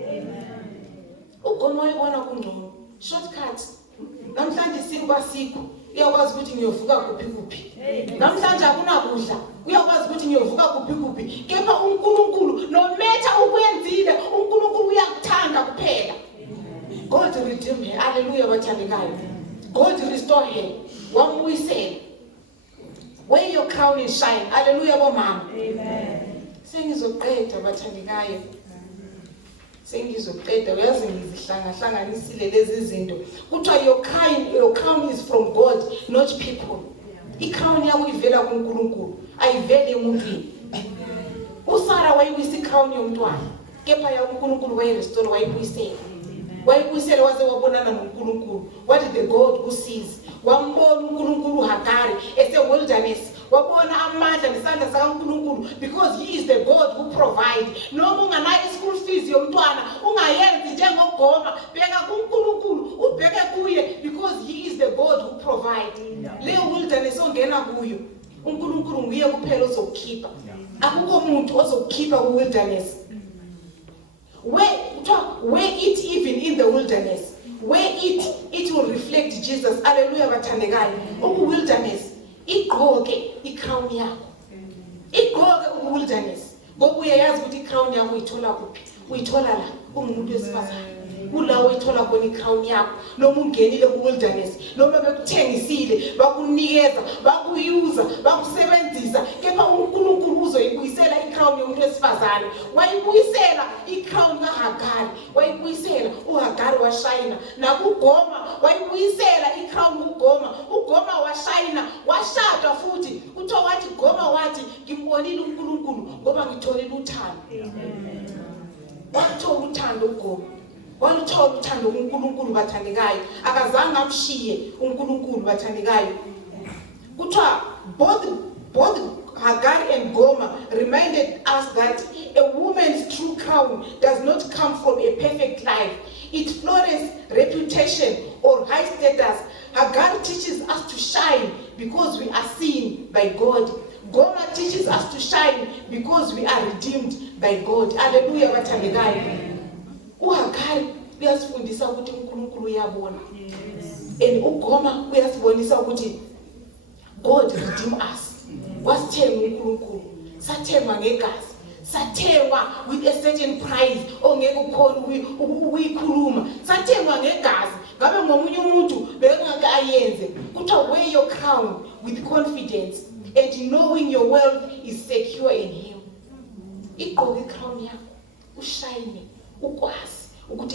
uGoma wayebona kungcono shortcut namhlanje sikho uyakwazi ukuthi ngiyovuka kuphi namhlanje akunakudla uyakwazi ukuthi ngiyovuka kuphi kepha uNkulunkulu no matter ukwenzile uNkulunkulu uyakuthanda kuphela God redeem her haleluya bathandekayo God restore her wambuyisela wear your crown and shine haleluya bomama amen sengizoqeda bathandekayo sengizoqeda uyazi ngizihlanganisile lezi zinto kuthiwa your crown is from God not people i-crown yakho ivela kuNkulunkulu ayiveli emuntwini uSara wayibuyisa i-crown yomntwana kepha uNkulunkulu wayirestore wayibuyisela waze wabonana noNkulunkulu what is the God who sees wambona uNkulunkulu uHagari wilderness wabona amandla nesandla sikaNkulunkulu because he is the God who provide noma unganayo school fees yomntwana ungayenzi njengoGoma bheka kuNkulunkulu ubheke kuye because he is the God who provide le wilderness ongena kuyo uNkulunkulu nguye kuphela ozokukhipha akukho umuntu ozokukhipha ku wilderness where it even in the wilderness where it will reflect Jesus haleluya bathandekayo uku wilderness igqoke i-crown yakho igqoke uku wilderness ngoba uyayazi ukuthi i-crown yakho uyithola kuphi uyithola la ungumuntu wesifazane kulawo uyithola khona i-crown yakho noma ungenile ku wilderness noma bekuthengisile bakunikeza bakuyuza bakusebenzisa kepha uNkulunkulu uzoyibuyisela i-crown yomuntu wesifazane wayibuyisela i-crown kaHagari wayibuyisela uHagari washayina nakuGoma wayibuyisela i-crown uGoma washayina washada futhi kuthiwa wathi Goma wathi ngimbonile uNkulunkulu ngoba ngitholile uthando wathola uthando uGoma waluthola uthando kuNkulunkulu bathandekayo akazange amshiye uNkulunkulu bathandekayo kuthiwa both Hagar and Gomer reminded us that a woman's true crown does not come from a perfect life. It flatters reputation or high status. Hagar teaches us to shine because we are seen by God. Gomer teaches us to shine because we are redeemed by God. Hallelujah, bathandekayo. uHagar uyasifundisa ukuthi uNkulunkulu uyabona. And uGomer uyasibonisa ukuthi God redeem us. Wasithenga uNkulunkulu. Sathengwa ngegazi. Sathengwa with a certain price ongeke ukhona ukuyikhuluma. Sathengwa ngegazi. Ngabe ngomunye umuntu bekangaka ayenze. Kuthiwa wear your crown with confidence and knowing your wealth is secure in him. Igqoke crown yakho. Ushine ukwazi ukuthi